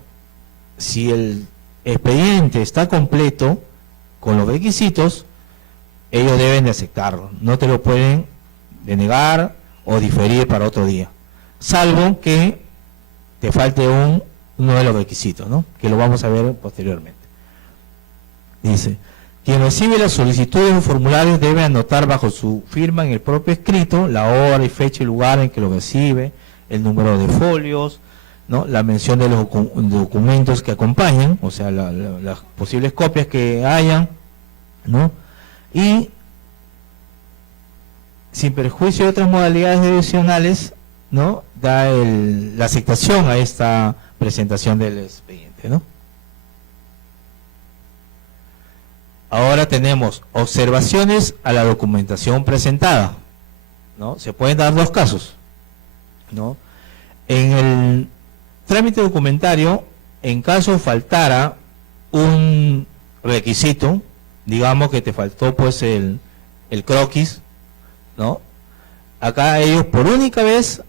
Si el expediente está completo con los requisitos, ellos deben de aceptarlo, no te lo pueden denegar o diferir para otro día, salvo que te falte uno de los requisitos, ¿no? Que lo vamos a ver posteriormente. Dice, quien recibe las solicitudes o formularios debe anotar bajo su firma en el propio escrito la hora y fecha y lugar en que lo recibe, el número de folios, ¿no? La mención de los documentos que acompañan, o sea, las posibles copias que hayan, ¿no? Y sin perjuicio de otras modalidades adicionales, ¿no? Da la aceptación a esta presentación del expediente, ¿no? Ahora tenemos observaciones a la documentación presentada, ¿no? Se pueden dar dos casos, ¿no? En el trámite documentario, en caso faltara un requisito, digamos que te faltó pues el croquis, ¿no? Acá ellos por única vez,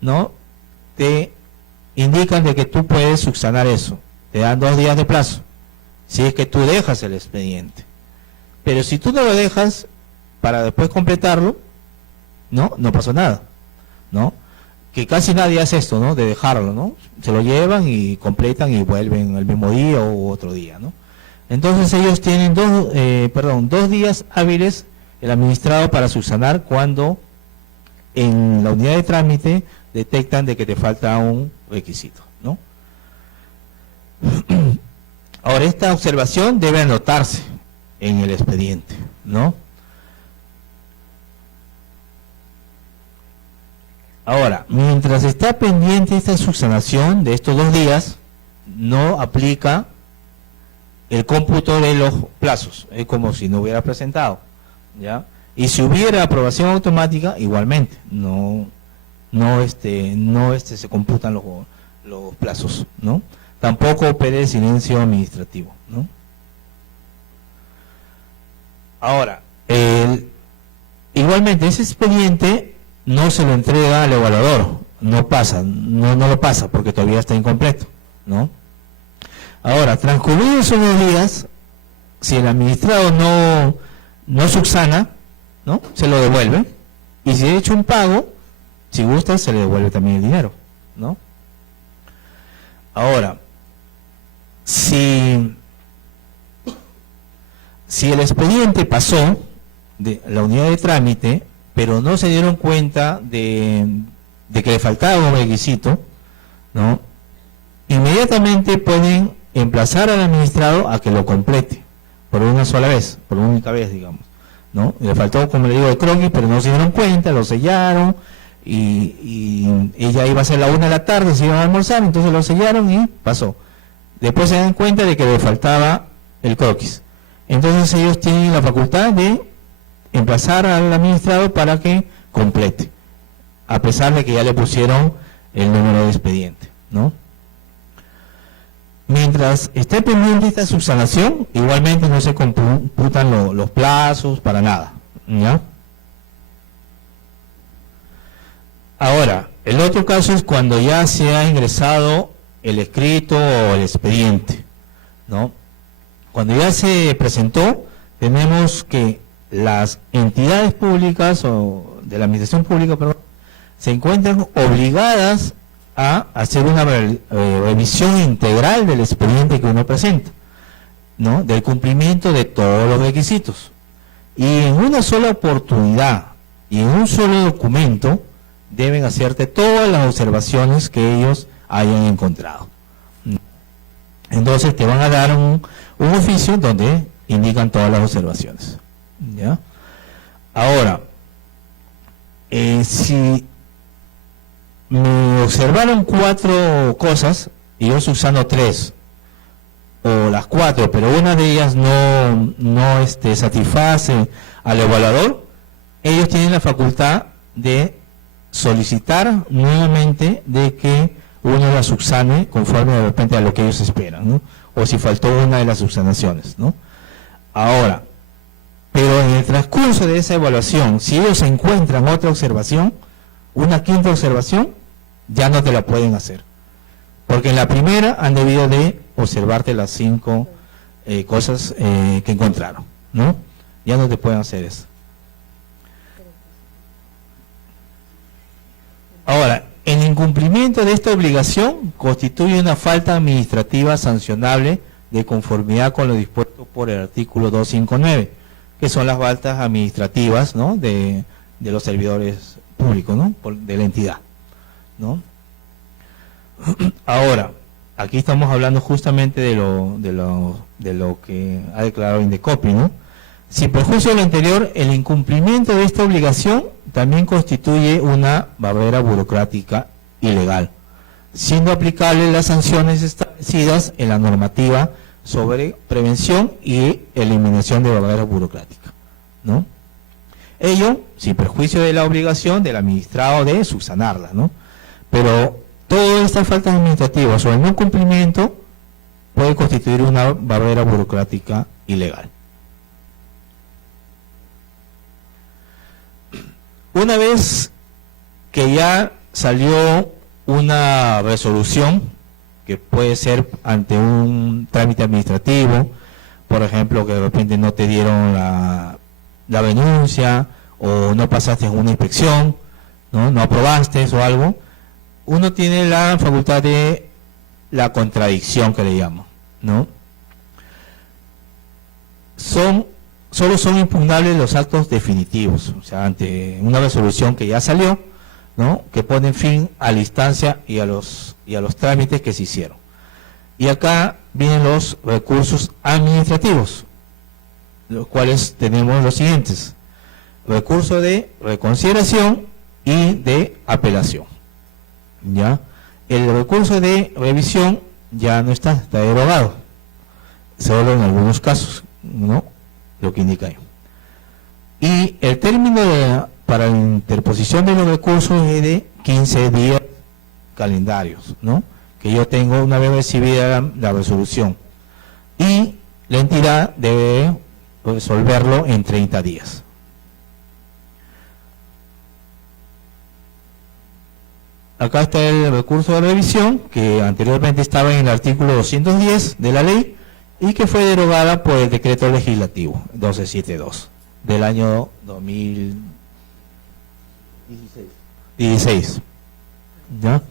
¿no? Te indican de que tú puedes subsanar eso, te dan 2 días de plazo, si es que tú dejas el expediente. Pero si tú no lo dejas para después completarlo, no pasó nada, ¿no? Que casi nadie hace esto, ¿no? De dejarlo, ¿no? Se lo llevan y completan y vuelven el mismo día o otro día, ¿no? Entonces ellos tienen 2 días hábiles el administrado para subsanar cuando en la unidad de trámite detectan de que te falta un requisito, ¿no? Ahora, esta observación debe anotarse en el expediente, ¿no? Ahora, mientras está pendiente esta subsanación de estos 2 días, no aplica el cómputo de los plazos, es como si no hubiera presentado, ¿ya? Y si hubiera aprobación automática, igualmente, no se computan los plazos, ¿no? Tampoco opere el silencio administrativo, ¿no? Ahora, igualmente ese expediente no se lo entrega al evaluador, no lo pasa porque todavía está incompleto, ¿no? Ahora, transcurridos esos 2 días, si el administrado no subsana, ¿no? Se lo devuelve, y si ha hecho un pago, si gusta, se le devuelve también el dinero, ¿no? Ahora, si el expediente pasó de la unidad de trámite, pero no se dieron cuenta de que le faltaba un requisito, ¿no? Inmediatamente pueden emplazar al administrado a que lo complete por una única vez, digamos, ¿no? Le faltó, como le digo, el croquis, pero no se dieron cuenta, lo sellaron y ella iba a ser la 1 de la tarde, se iban a almorzar, entonces lo sellaron y pasó. Después se dan cuenta de que le faltaba el croquis. Entonces ellos tienen la facultad de emplazar al administrado para que complete, a pesar de que ya le pusieron el número de expediente, ¿no? Mientras esté pendiente esta subsanación, igualmente no se computan los plazos para nada, ¿ya? Ahora, el otro caso es cuando ya se ha ingresado el escrito o el expediente, ¿no? Cuando ya se presentó, tenemos que las entidades públicas o de la administración pública, perdón, se encuentran obligadas a hacer una revisión integral del expediente que uno presenta, ¿no? Del cumplimiento de todos los requisitos. y en una sola oportunidad y en un solo documento deben hacerte todas las observaciones que ellos hayan encontrado. Entonces te van a dar un oficio donde indican todas las observaciones, ¿ya? Ahora, si me observaron 4 cosas y yo usando 3 o las 4, pero una de ellas no satisface al evaluador, ellos tienen la facultad de solicitar nuevamente de que uno la subsane conforme de repente a lo que ellos esperan, ¿no? O si faltó una de las subsanaciones, ¿no? Ahora, pero en el transcurso de esa evaluación, si ellos encuentran otra observación, una 5ª observación, ya no te la pueden hacer. Porque en la primera han debido de observarte las 5 cosas que encontraron, ¿no? Ya no te pueden hacer eso. Ahora, el incumplimiento de esta obligación constituye una falta administrativa sancionable de conformidad con lo dispuesto por el artículo 259, que son las faltas administrativas, ¿no?, de los servidores públicos, ¿no?, de la entidad, ¿no? Ahora, aquí estamos hablando justamente de lo que ha declarado Indecopi, ¿no? Sin perjuicio de lo anterior, el incumplimiento de esta obligación también constituye una barrera burocrática ilegal, siendo aplicables las sanciones establecidas en la normativa sobre prevención y eliminación de barreras burocráticas, ¿no? Ello sin perjuicio de la obligación del administrado de subsanarla, ¿no? Pero todas estas faltas administrativas o el no cumplimiento puede constituir una barrera burocrática ilegal. Una vez que ya salió una resolución, que puede ser ante un trámite administrativo, por ejemplo, que de repente no te dieron la denuncia o no pasaste en una inspección, no aprobaste o algo, uno tiene la facultad de la contradicción, que le llamo, ¿no? Solo son impugnables los actos definitivos, o sea, ante una resolución que ya salió, ¿no?, que ponen fin a la instancia y a los trámites que se hicieron. Y acá vienen los recursos administrativos, los cuales tenemos los siguientes: recurso de reconsideración y de apelación. ¿Ya? El recurso de revisión ya no está derogado, solo en algunos casos, ¿no?, lo que indica ahí. Y el término para la interposición de los recursos es de 15 días calendarios, ¿no?, que yo tengo una vez recibida la resolución, y la entidad debe resolverlo en 30 días. Acá está el recurso de revisión, que anteriormente estaba en el artículo 210 de la ley y que fue derogada por el decreto legislativo 1272 del año 2016. ¿Ya?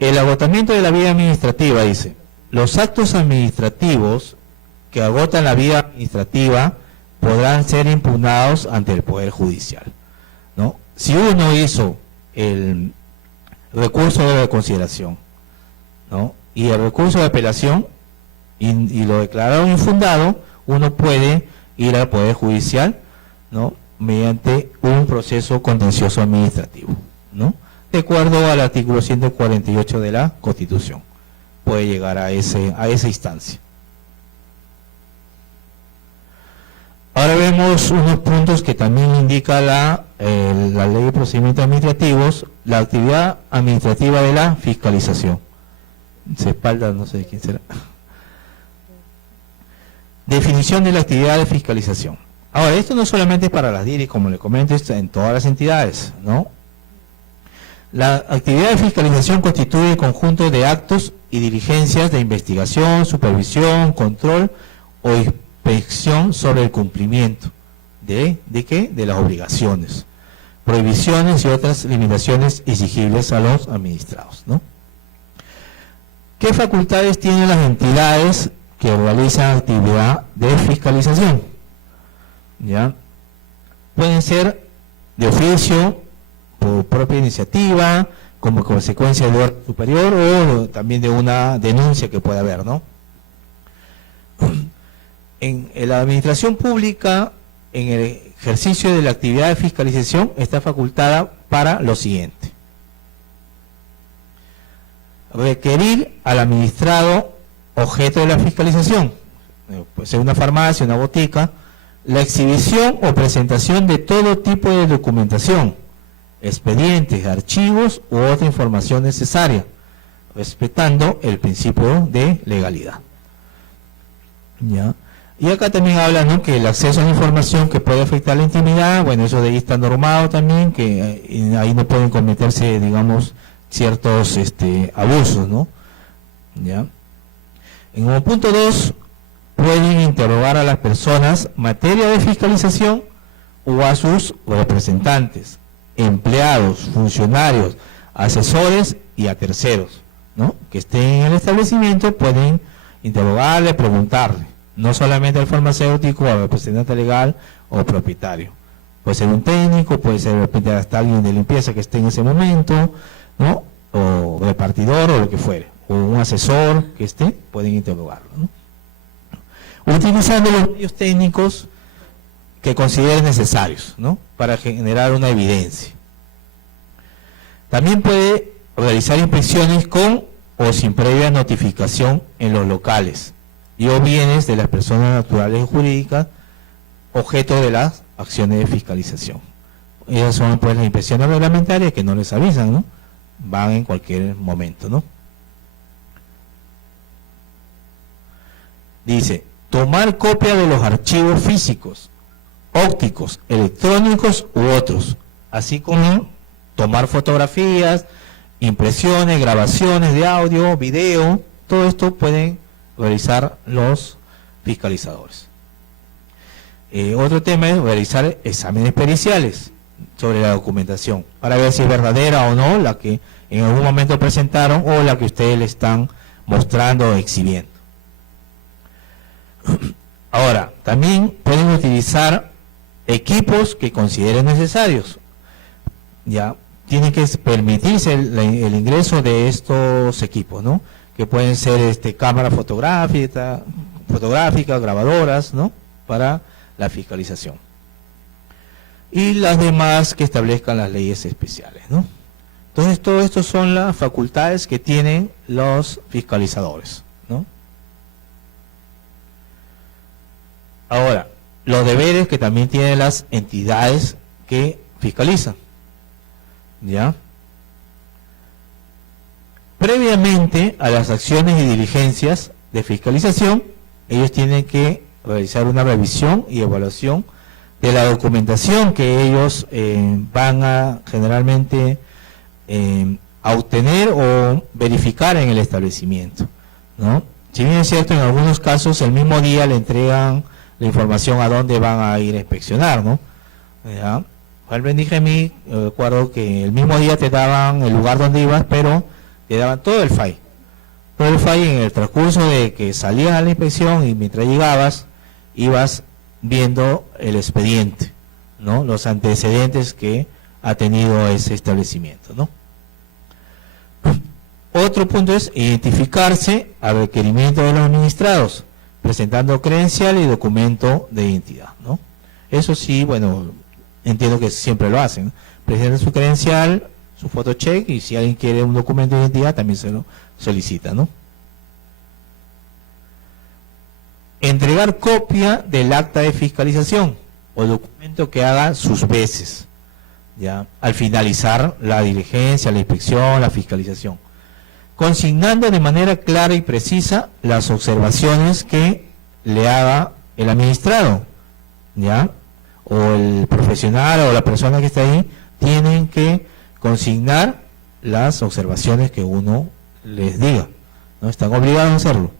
El agotamiento de la vía administrativa, dice: los actos administrativos que agotan la vía administrativa podrán ser impugnados ante el Poder Judicial, ¿no? Si uno hizo el recurso de reconsideración, ¿no?, y el recurso de apelación y lo declararon infundado, uno puede ir al Poder Judicial, ¿no?, mediante un proceso contencioso administrativo, ¿no?, de acuerdo al artículo 148 de la Constitución. Puede llegar a esa instancia. Ahora vemos unos puntos que también indica la Ley de Procedimientos Administrativos, la actividad administrativa de la fiscalización. Se espalda, no sé de quién será. Definición de la actividad de fiscalización. Ahora, esto no solamente es para las DIRI, como le comento, esto en todas las entidades, ¿no? La actividad de fiscalización constituye el conjunto de actos y diligencias de investigación, supervisión, control o inspección sobre el cumplimiento ¿de qué? De las obligaciones, prohibiciones y otras limitaciones exigibles a los administrados, ¿no? ¿Qué facultades tienen las entidades que realizan actividad de fiscalización? ¿ya? Pueden ser de oficio, por propia iniciativa, como consecuencia de orden superior o también de una denuncia que pueda haber, ¿no? En la administración pública, en el ejercicio de la actividad de fiscalización, está facultada para lo siguiente: requerir al administrado objeto de la fiscalización, puede ser una farmacia, una botica, la exhibición o presentación de todo tipo de documentación, expedientes, archivos u otra información necesaria, respetando el principio de legalidad. ¿Ya? Y acá también habla, ¿no?, que el acceso a la información que puede afectar la intimidad, bueno, eso de ahí está normado también, que ahí no pueden cometerse, digamos, ciertos abusos, ¿no? ¿Ya? En el punto 2, pueden interrogar a las personas materia de fiscalización o a sus representantes, empleados, funcionarios, asesores y a terceros, ¿no?, que estén en el establecimiento. Pueden interrogarle, preguntarle, no solamente al farmacéutico, al representante legal o propietario. Puede ser un técnico, puede ser de repente hasta alguien de limpieza que esté en ese momento, ¿no?, o repartidor o lo que fuere, o un asesor que esté, pueden interrogarlo, ¿no?, utilizando los medios técnicos que consideren necesarios, ¿no?, para generar una evidencia. También puede realizar inspecciones con o sin previa notificación en los locales y o bienes de las personas naturales y jurídicas objeto de las acciones de fiscalización. Esas son, pues, las inspecciones reglamentarias que no les avisan, ¿no?, van en cualquier momento, ¿no? Dice: tomar copia de los archivos físicos, ópticos, electrónicos u otros, así como tomar fotografías, impresiones, grabaciones de audio, video. Todo esto pueden realizar los fiscalizadores. Otro tema es realizar exámenes periciales sobre la documentación, para ver si es verdadera o no la que en algún momento presentaron o la que ustedes le están mostrando o exhibiendo. Ahora, también pueden utilizar equipos que consideren necesarios. Ya tiene que permitirse el ingreso de estos equipos, ¿no?, que pueden ser cámaras fotográficas, grabadoras, ¿no?, para la fiscalización. Y las demás que establezcan las leyes especiales, ¿no? Entonces, todo esto son las facultades que tienen los fiscalizadores, ¿no? Ahora, los deberes que también tienen las entidades que fiscalizan, ¿ya? Previamente a las acciones y diligencias de fiscalización, ellos tienen que realizar una revisión y evaluación de la documentación que ellos van a generalmente a obtener o verificar en el establecimiento, ¿no? Si bien es cierto, en algunos casos el mismo día le entregan la información a dónde van a ir a inspeccionar, ¿no? ¿Ya? Al dije a mí, recuerdo que el mismo día te daban el lugar donde ibas, pero te daban todo el FAI. Todo el FAI en el transcurso de que salías a la inspección y mientras llegabas, ibas viendo el expediente, ¿no?, los antecedentes que ha tenido ese establecimiento, ¿no? Otro punto es identificarse al requerimiento de los administrados, presentando credencial y documento de identidad, ¿no? Eso sí, bueno, entiendo que siempre lo hacen, ¿no? Presentan su credencial, su fotocheck, y si alguien quiere un documento de identidad también se lo solicita, ¿no? Entregar copia del acta de fiscalización o documento que haga sus veces, ya al finalizar la diligencia, la inspección, la fiscalización, consignando de manera clara y precisa las observaciones que le haga el administrado, ya, o el profesional o la persona que está ahí, tienen que consignar las observaciones que uno les diga, ¿no? Están obligados a hacerlo.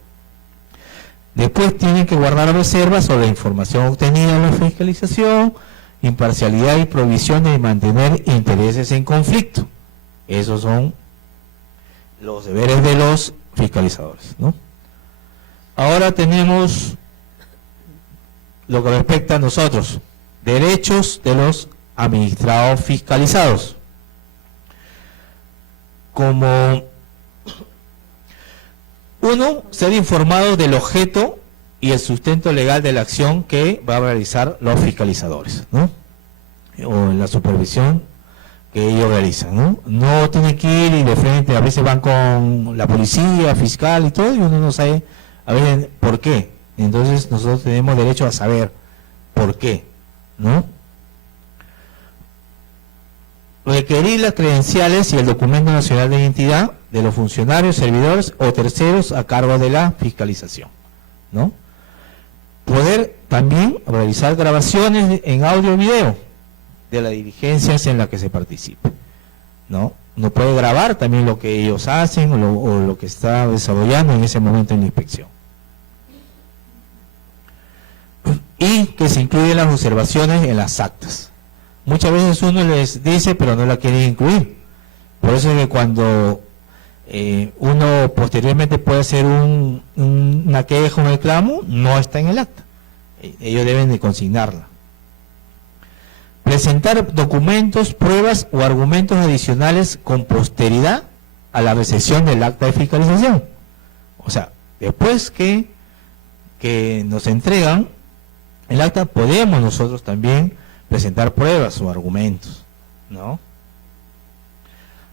Después tienen que guardar reservas sobre la información obtenida en la fiscalización, imparcialidad y provisión de mantener intereses en conflicto. Esos son los deberes de los fiscalizadores, ¿no? Ahora tenemos lo que respecta a nosotros, derechos de los administrados fiscalizados. Como uno, ser informado del objeto y el sustento legal de la acción que va a realizar los fiscalizadores, ¿no? O la supervisión que ellos realizan, ¿no? No tienen que ir y de frente, a veces van con la policía, fiscal y todo, y uno no sabe a veces por qué. Entonces nosotros tenemos derecho a saber por qué, ¿no? Requerir las credenciales y el documento nacional de identidad de los funcionarios, servidores o terceros a cargo de la fiscalización, ¿no? Poder también realizar grabaciones en audio y video de las diligencias en las que se participe, ¿no? No puede grabar también lo que ellos hacen o lo que está desarrollando en ese momento en la inspección. Y que se incluyen las observaciones en las actas. Muchas veces uno les dice, pero no la quiere incluir. Por eso es que cuando uno posteriormente puede hacer una queja, un reclamo, no está en el acta. Ellos deben de consignarla. Presentar documentos, pruebas o argumentos adicionales con posteridad a la recepción del acta de fiscalización. O sea, después que nos entregan el acta, podemos nosotros también presentar pruebas o argumentos, ¿no?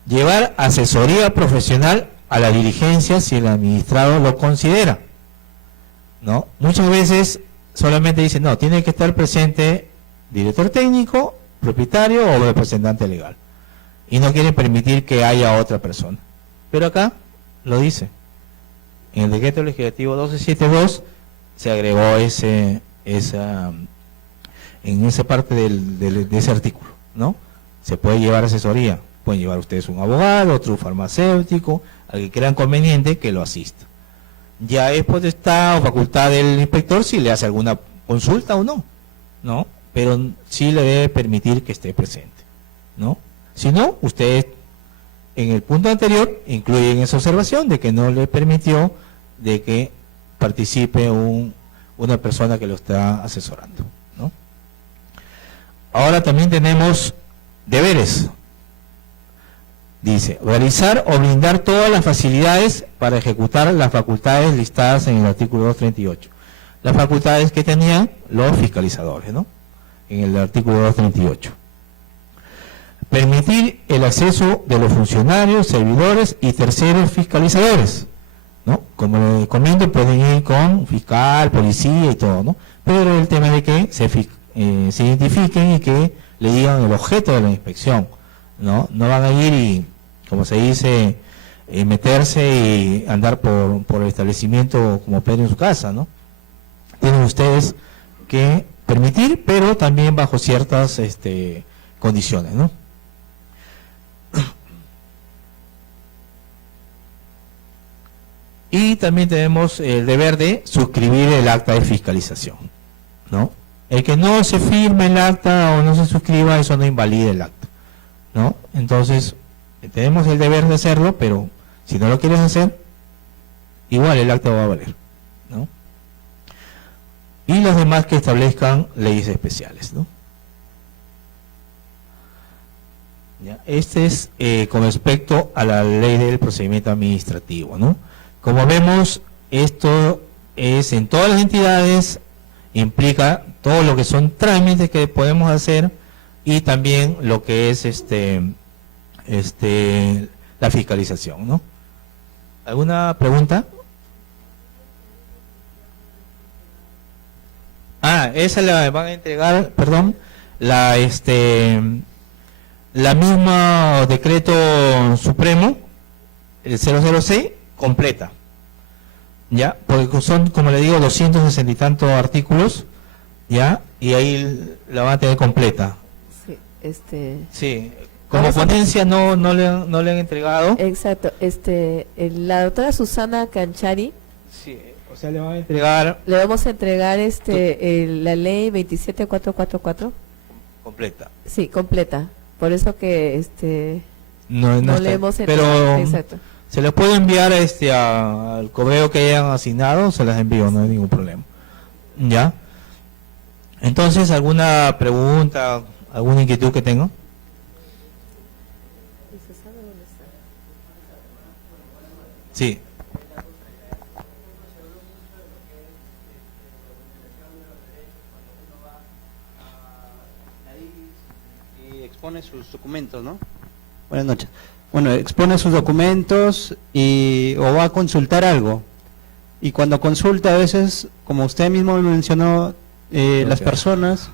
Llevar asesoría profesional a la diligencia si el administrado lo considera, ¿no? Muchas veces solamente dicen, no, tiene que estar presente director técnico, propietario o representante legal, y no quieren permitir que haya otra persona. Pero acá lo dice, en el decreto legislativo 1272 se agregó en esa parte de ese artículo, ¿no? Se puede llevar asesoría, pueden llevar ustedes un abogado, otro farmacéutico, al que crean conveniente que lo asista. Ya es potestad o facultad del inspector si le hace alguna consulta o no, ¿no? Pero sí le debe permitir que esté presente, ¿no? Si no, usted en el punto anterior incluyen esa observación de que no le permitió de que participe una persona que lo está asesorando, ¿no? Ahora también tenemos deberes. Dice, realizar o brindar todas las facilidades para ejecutar las facultades listadas en el artículo 238. Las facultades que tenían los fiscalizadores, ¿no? En el artículo 238. Permitir el acceso de los funcionarios, servidores y terceros fiscalizadores, ¿no? Como les comento, pueden ir con fiscal, policía y todo, ¿no? Pero el tema de que se identifiquen y que le digan el objeto de la inspección, ¿no? No van a ir y, como se dice, meterse y andar por el establecimiento como Pedro en su casa, ¿no? Tienen ustedes que permitir, pero también bajo ciertas condiciones, ¿no? Y también tenemos el deber de suscribir el acta de fiscalización, ¿no? El que no se firme el acta o no se suscriba, eso no invalida el acta, ¿no? Entonces, tenemos el deber de hacerlo, pero si no lo quieres hacer, igual el acta va a valer, ¿no? Y los demás que establezcan leyes especiales, ¿no? ¿Ya? Este es con respecto a la ley del procedimiento administrativo, ¿no? Como vemos, esto es en todas las entidades, implica todo lo que son trámites que podemos hacer y también lo que es la fiscalización, ¿no? ¿Alguna pregunta? Esa la van a entregar, perdón, la misma decreto supremo, el 00C, completa, ya, porque son, como le digo, 260 y tantos artículos, ya, y ahí la van a tener completa. Sí, sí, como ponencia no le han entregado. Exacto, la doctora Susana Canchari. Sí, o sea, le van a entregar. Le vamos a entregar la ley 27444. Completa. Sí, completa. Por eso que no le hemos entregado. Pero exacto. se les puede enviar al correo que hayan asignado, se las envío, no hay ningún problema. ¿Ya? Entonces, ¿alguna pregunta, alguna inquietud que tengo? Sí. Y expone sus documentos, ¿no? Buenas noches. Bueno, expone sus documentos o va a consultar algo. Y cuando consulta, a veces, como usted mismo mencionó, las personas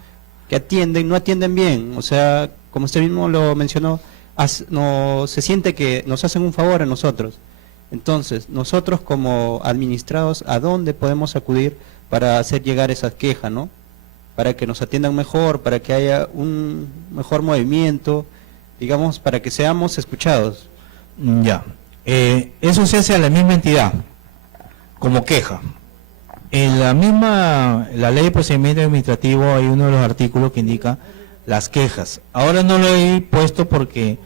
que atienden no atienden bien. O sea, como usted mismo lo mencionó, no se siente que nos hacen un favor a nosotros. Entonces, nosotros como administrados, ¿a dónde podemos acudir para hacer llegar esas quejas, ¿no? Para que nos atiendan mejor, para que haya un mejor movimiento, digamos, para que seamos escuchados. Ya. Eso se hace a la misma entidad, como queja. En la ley de procedimiento administrativo hay uno de los artículos que indica las quejas. Ahora no lo he puesto porque,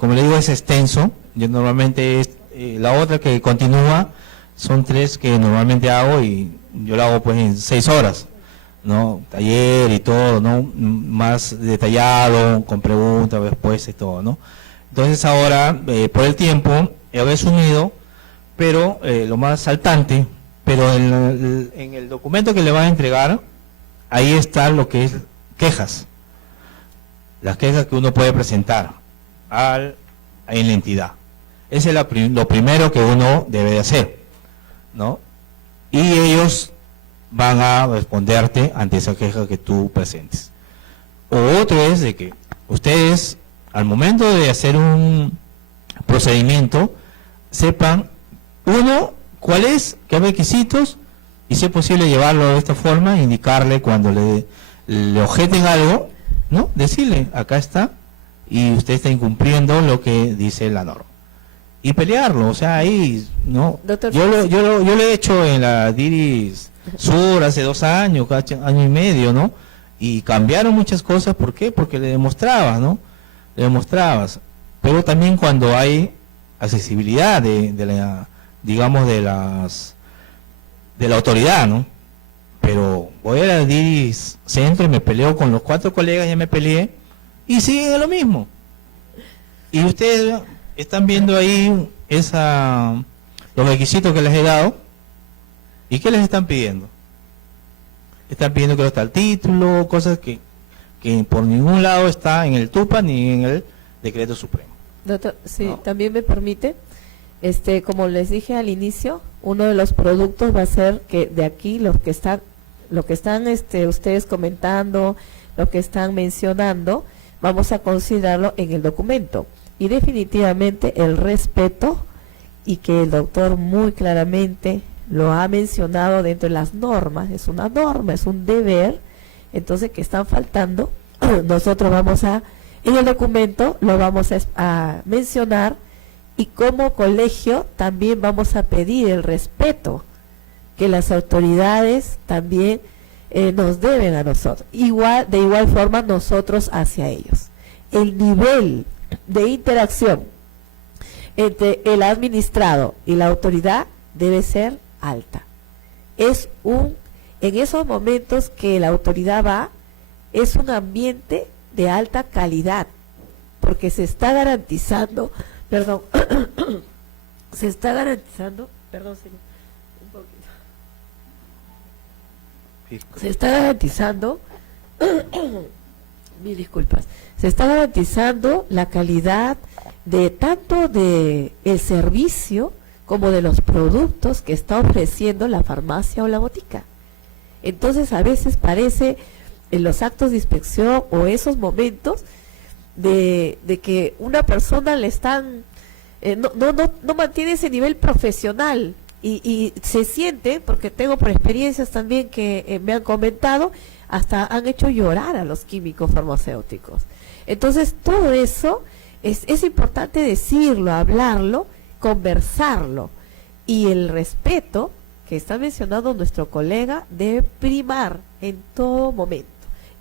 como le digo, es extenso. Yo normalmente la otra que continúa son 3 que normalmente hago y yo la hago pues en 6 horas, ¿no? Taller y todo, ¿no? Más detallado, con preguntas, respuestas y todo, ¿no? Entonces ahora, por el tiempo, he resumido, pero lo más saltante, pero en el documento que le van a entregar, ahí está lo que es quejas. Las quejas que uno puede presentar en la entidad. Ese es lo primero que uno debe de hacer, ¿no? Y ellos van a responderte ante esa queja que tú presentes. O otro es de que ustedes, al momento de hacer un procedimiento, sepan, uno, cuál es, qué requisitos, y si es posible llevarlo de esta forma, indicarle cuando le objeten algo, ¿no? Decirle, acá está, y usted está incumpliendo lo que dice la norma. Y pelearlo, o sea, ahí, ¿no? Doctor, Yo lo he hecho en la DIRIS Sur hace 2 años, año y medio, ¿no? Y cambiaron muchas cosas, ¿por qué? Porque le demostrabas, ¿no? Le demostrabas. Pero también cuando hay accesibilidad digamos, de la autoridad, ¿no? Pero voy a la DIRIS Centro y me peleo con los 4 colegas, ya me peleé, y siguen lo mismo. Y ustedes están viendo ahí los requisitos que les he dado, ¿y qué les están pidiendo? Están pidiendo que no está el título, cosas que por ningún lado está en el TUPA ni en el Decreto Supremo. Doctor, sí, ¿No? también me permite, como les dije al inicio, uno de los productos va a ser que de aquí lo que están ustedes comentando, lo que están mencionando, vamos a considerarlo en el documento. Y definitivamente el respeto, y que el doctor muy claramente lo ha mencionado dentro de las normas, es una norma, es un deber, entonces que están faltando, nosotros en el documento lo vamos a mencionar, y como colegio también vamos a pedir el respeto que las autoridades también nos deben a nosotros, de igual forma nosotros hacia ellos. El nivel de interacción entre el administrado y la autoridad debe ser alta. En esos momentos que la autoridad va, es un ambiente de alta calidad, porque se está garantizando, perdón, señor, un poquito. Se está garantizando, mil disculpas, se está garantizando la calidad de tanto de el servicio como de los productos que está ofreciendo la farmacia o la botica. Entonces a veces parece en los actos de inspección o esos momentos de que una persona le están no mantiene ese nivel profesional y se siente, porque tengo por experiencias también que me han comentado, hasta han hecho llorar a los químicos farmacéuticos. Entonces todo eso es importante decirlo, hablarlo, conversarlo, y el respeto que está mencionando nuestro colega debe primar en todo momento.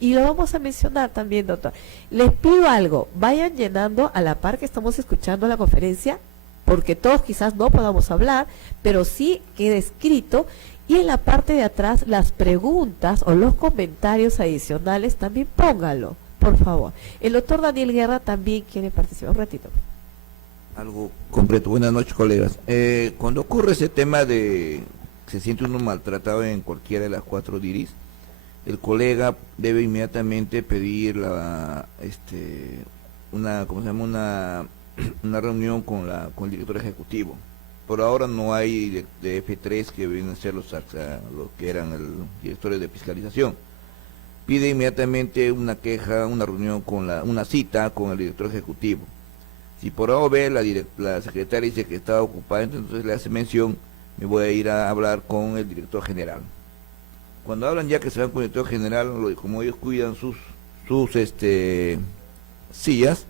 Y lo vamos a mencionar también, doctor. Les pido algo, vayan llenando a la par que estamos escuchando la conferencia, porque todos quizás no podamos hablar, pero sí queda escrito, Y en la parte de atrás, las preguntas o los comentarios adicionales también póngalo, por favor. El doctor Daniel Guerra también quiere participar. Un ratito. Algo completo. Buenas noches, colegas. Cuando ocurre ese tema de se siente uno maltratado en cualquiera de las 4 DIRIs, el colega debe inmediatamente pedir una reunión con el director ejecutivo. Por ahora no hay de F3 que vienen a ser los que eran los directores de fiscalización. Pide inmediatamente una queja, una reunión una cita con el director ejecutivo. Si por A o B la secretaria dice que está ocupada, entonces le hace mención, me voy a ir a hablar con el director general. Cuando hablan ya que se van con el director general, como ellos cuidan sus sillas,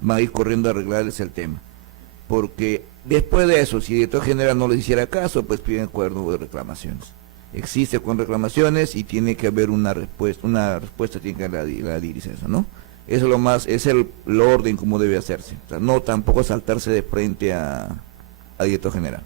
van a ir corriendo a arreglarles el tema. Porque después de eso, si el director general no les hiciera caso, pues piden acuerdo de reclamaciones. Existe con reclamaciones y tiene que haber una respuesta tiene que haber la DIRIS, eso, ¿no? Eso es lo más, es el orden como debe hacerse. O sea, no tampoco saltarse de frente al director general.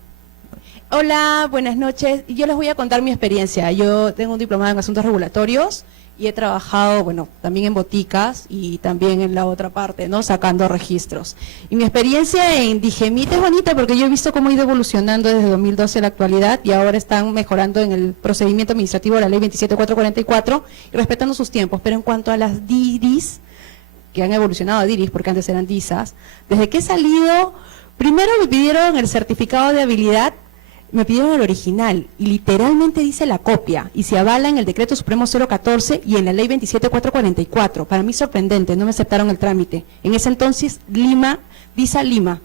Hola, buenas noches. Yo les voy a contar mi experiencia. Yo tengo un diplomado en asuntos regulatorios y he trabajado, bueno, también en boticas y también en la otra parte, ¿no? Sacando registros. Y mi experiencia en Digemit es bonita porque yo he visto cómo ha ido evolucionando desde 2012 a la actualidad y ahora están mejorando en el procedimiento administrativo de la ley 27444 y respetando sus tiempos. Pero en cuanto a las DIRIs, que han evolucionado a DIRIs porque antes eran DISAs, desde que he salido, primero me pidieron el certificado de habilidad, me pidieron el original y literalmente dice la copia y se avala en el decreto supremo 014 y en la ley 27444. Para mí sorprendente, no me aceptaron el trámite. En ese entonces DISA Lima,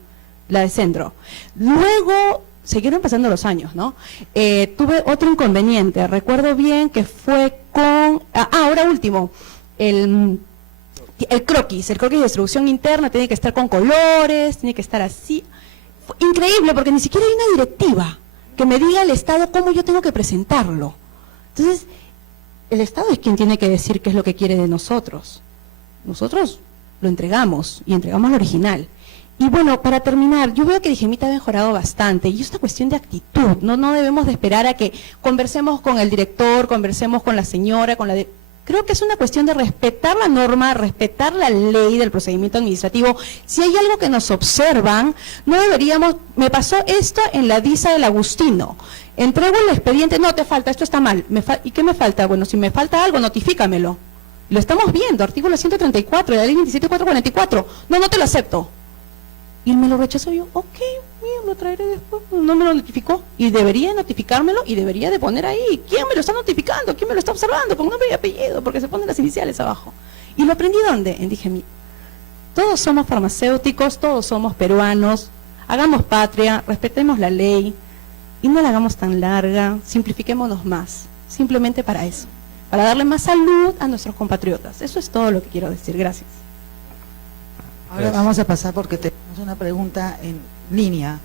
la de Centro. Luego siguieron pasando los años, ¿no? Tuve otro inconveniente, recuerdo bien que fue con, ahora último, el croquis de distribución interna tiene que estar con colores, tiene que estar así. Fue increíble porque ni siquiera hay una directiva que me diga al Estado cómo yo tengo que presentarlo. Entonces, el Estado es quien tiene que decir qué es lo que quiere de nosotros. Nosotros lo entregamos y entregamos lo original. Y bueno, para terminar, yo veo que Digemit ha mejorado bastante y es una cuestión de actitud. No debemos de esperar a que conversemos con el director, conversemos con la señora, Creo que es una cuestión de respetar la norma, respetar la ley del procedimiento administrativo. Si hay algo que nos observan, no deberíamos. Me pasó esto en la DISA del Agustino. Entrego el expediente, no te falta, esto está mal. ¿Y qué me falta? Bueno, si me falta algo, notifícamelo. Lo estamos viendo, artículo 134 de la ley 27444. No te lo acepto. Y me lo rechazó yo, ok, bien, lo traeré después, no me lo notificó, y debería notificármelo, y debería de poner ahí, ¿quién me lo está notificando? ¿Quién me lo está observando? Con nombre y apellido, porque se ponen las iniciales abajo. ¿Y lo aprendí dónde? En Digemit. Todos somos farmacéuticos, todos somos peruanos, hagamos patria, respetemos la ley, y no la hagamos tan larga, simplifiquémonos más, simplemente para eso, para darle más salud a nuestros compatriotas. Eso es todo lo que quiero decir, gracias. Ahora vamos a pasar porque tenemos una pregunta en línea.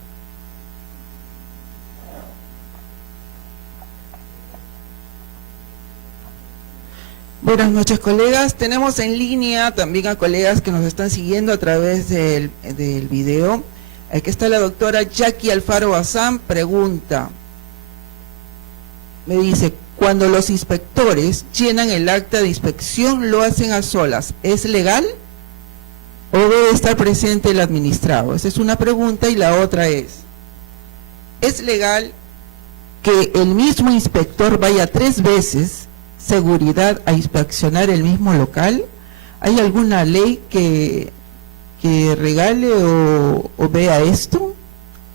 Buenas noches, colegas. Tenemos en línea también a colegas que nos están siguiendo a través del video. Aquí está la doctora Jackie Alfaro Bazán, pregunta. Me dice, cuando los inspectores llenan el acta de inspección, lo hacen a solas, ¿es legal? ¿O debe estar presente el administrado? Esa es una pregunta y la otra ¿es legal que el mismo inspector vaya 3 veces seguridad a inspeccionar el mismo local? ¿Hay alguna ley que regale o vea esto?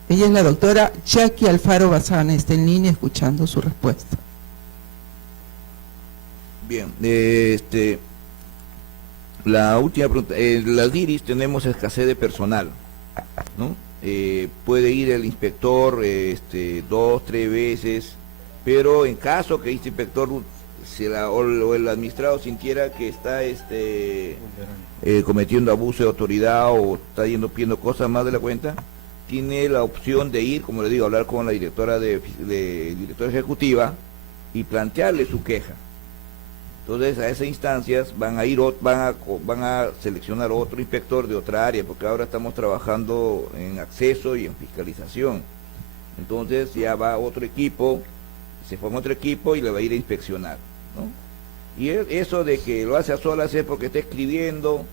Ella es la doctora Jackie Alfaro Bazán, está en línea escuchando su respuesta. Bien, la última pregunta, las DIRIs tenemos escasez de personal, ¿no? Puede ir el inspector 2, 3 veces, pero en caso que este inspector o el administrado sintiera que está cometiendo abuso de autoridad o está pidiendo cosas más de la cuenta, tiene la opción de ir, como le digo, hablar con la directora directora ejecutiva y plantearle su queja. Entonces a esas instancias van a seleccionar otro inspector de otra área, porque ahora estamos trabajando en acceso y en fiscalización. Entonces ya va otro equipo, se forma otro equipo y le va a ir a inspeccionar, ¿no? Y eso de que lo hace a solas es porque está escribiendo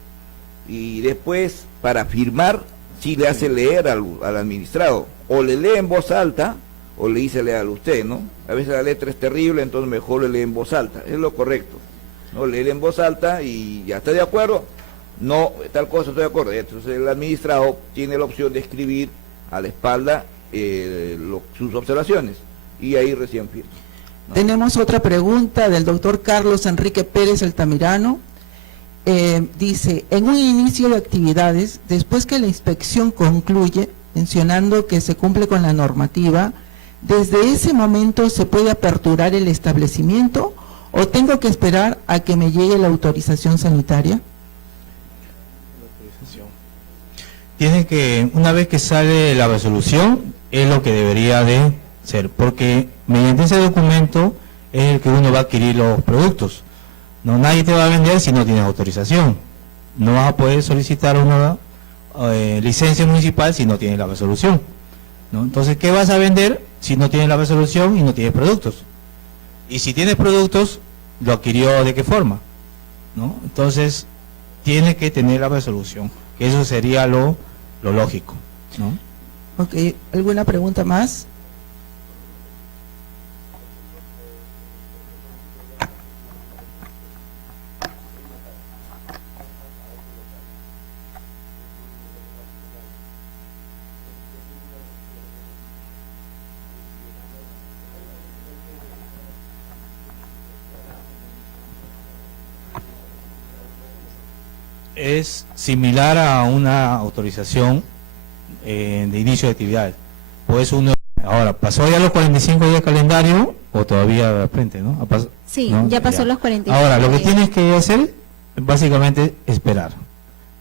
y después para firmar sí le hace leer al administrado, o le lee en voz alta o le dice leer a usted, ¿no? A veces la letra es terrible, entonces mejor le lee en voz alta, es lo correcto, ¿no? Leer en voz alta y ya está de acuerdo, no, tal cosa estoy de acuerdo, entonces el administrado tiene la opción de escribir a la espalda sus observaciones y ahí recién firma, ¿no? Tenemos otra pregunta del doctor Carlos Enrique Pérez Altamirano. Dice, en un inicio de actividades, después que la inspección concluye, mencionando que se cumple con la normativa, ¿desde ese momento se puede aperturar el establecimiento o tengo que esperar a que me llegue la autorización sanitaria? Tiene que, una vez que sale la resolución, es lo que debería de ser, porque mediante ese documento es el que uno va a adquirir los productos. No, nadie te va a vender si no tienes autorización. No vas a poder solicitar una licencia municipal si no tienes la resolución, ¿no? Entonces, ¿qué vas a vender si no tienes la resolución y no tienes productos? Y si tienes productos, ¿lo adquirió de qué forma? ¿No? Entonces, tiene que tener la resolución, que eso sería lo lógico, ¿no? Ok, ¿alguna pregunta más? Es similar a una autorización de inicio de actividades. Pues uno, ahora, ¿pasó ya los 45 días calendario o todavía de frente, no? Sí, ¿no? ya pasó los 45 Ahora, lo que días. tienes que hacer, básicamente, esperar.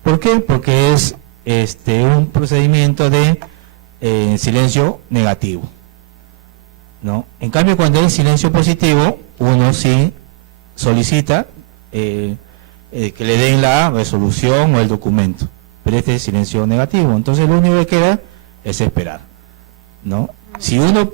¿Por qué? Porque es un procedimiento de silencio negativo, ¿no? En cambio, cuando hay silencio positivo, uno sí solicita que le den la resolución o el documento, pero este es silencio negativo, entonces lo único que queda es esperar, ¿no? Si uno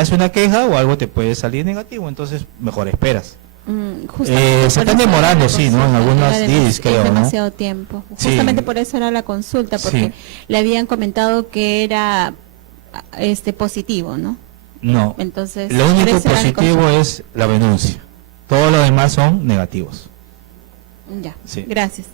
hace una queja o algo te puede salir negativo, entonces mejor esperas. Justamente Se por están eso demorando, era la sí, ¿no? En consulta, algunas era DIs, creo, ¿no? demasiado tiempo. Sí. Justamente por eso era la consulta, porque Sí. le habían comentado que era positivo, ¿no? No, Entonces, lo por único eso era la positivo consulta. es la renuncia, todos los demás son negativos. Ya, Sí. gracias.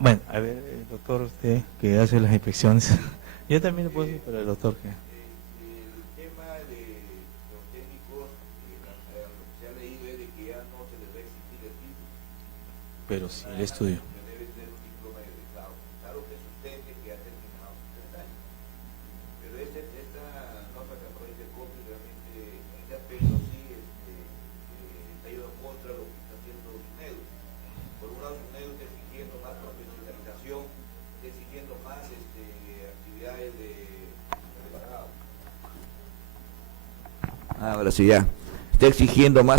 Bueno, a ver, el doctor, usted que hace las inspecciones, yo también le puedo decir, pero el doctor que... El tema de los técnicos, lo que se ha leído es de que ya no se les va a exigir el título. Pero sí, el estudio. Que debe tener un diploma de grado, claro que sustente que ha terminado sus 3 años. Pero esta nota que aparece de copia realmente en este aspecto sí está yendo contra lo que está haciendo SUNEDU. Por un lado SUNEDU está exigiendo más profesionalización, está exigiendo más actividades de pagado. Ahora sí ya, está exigiendo más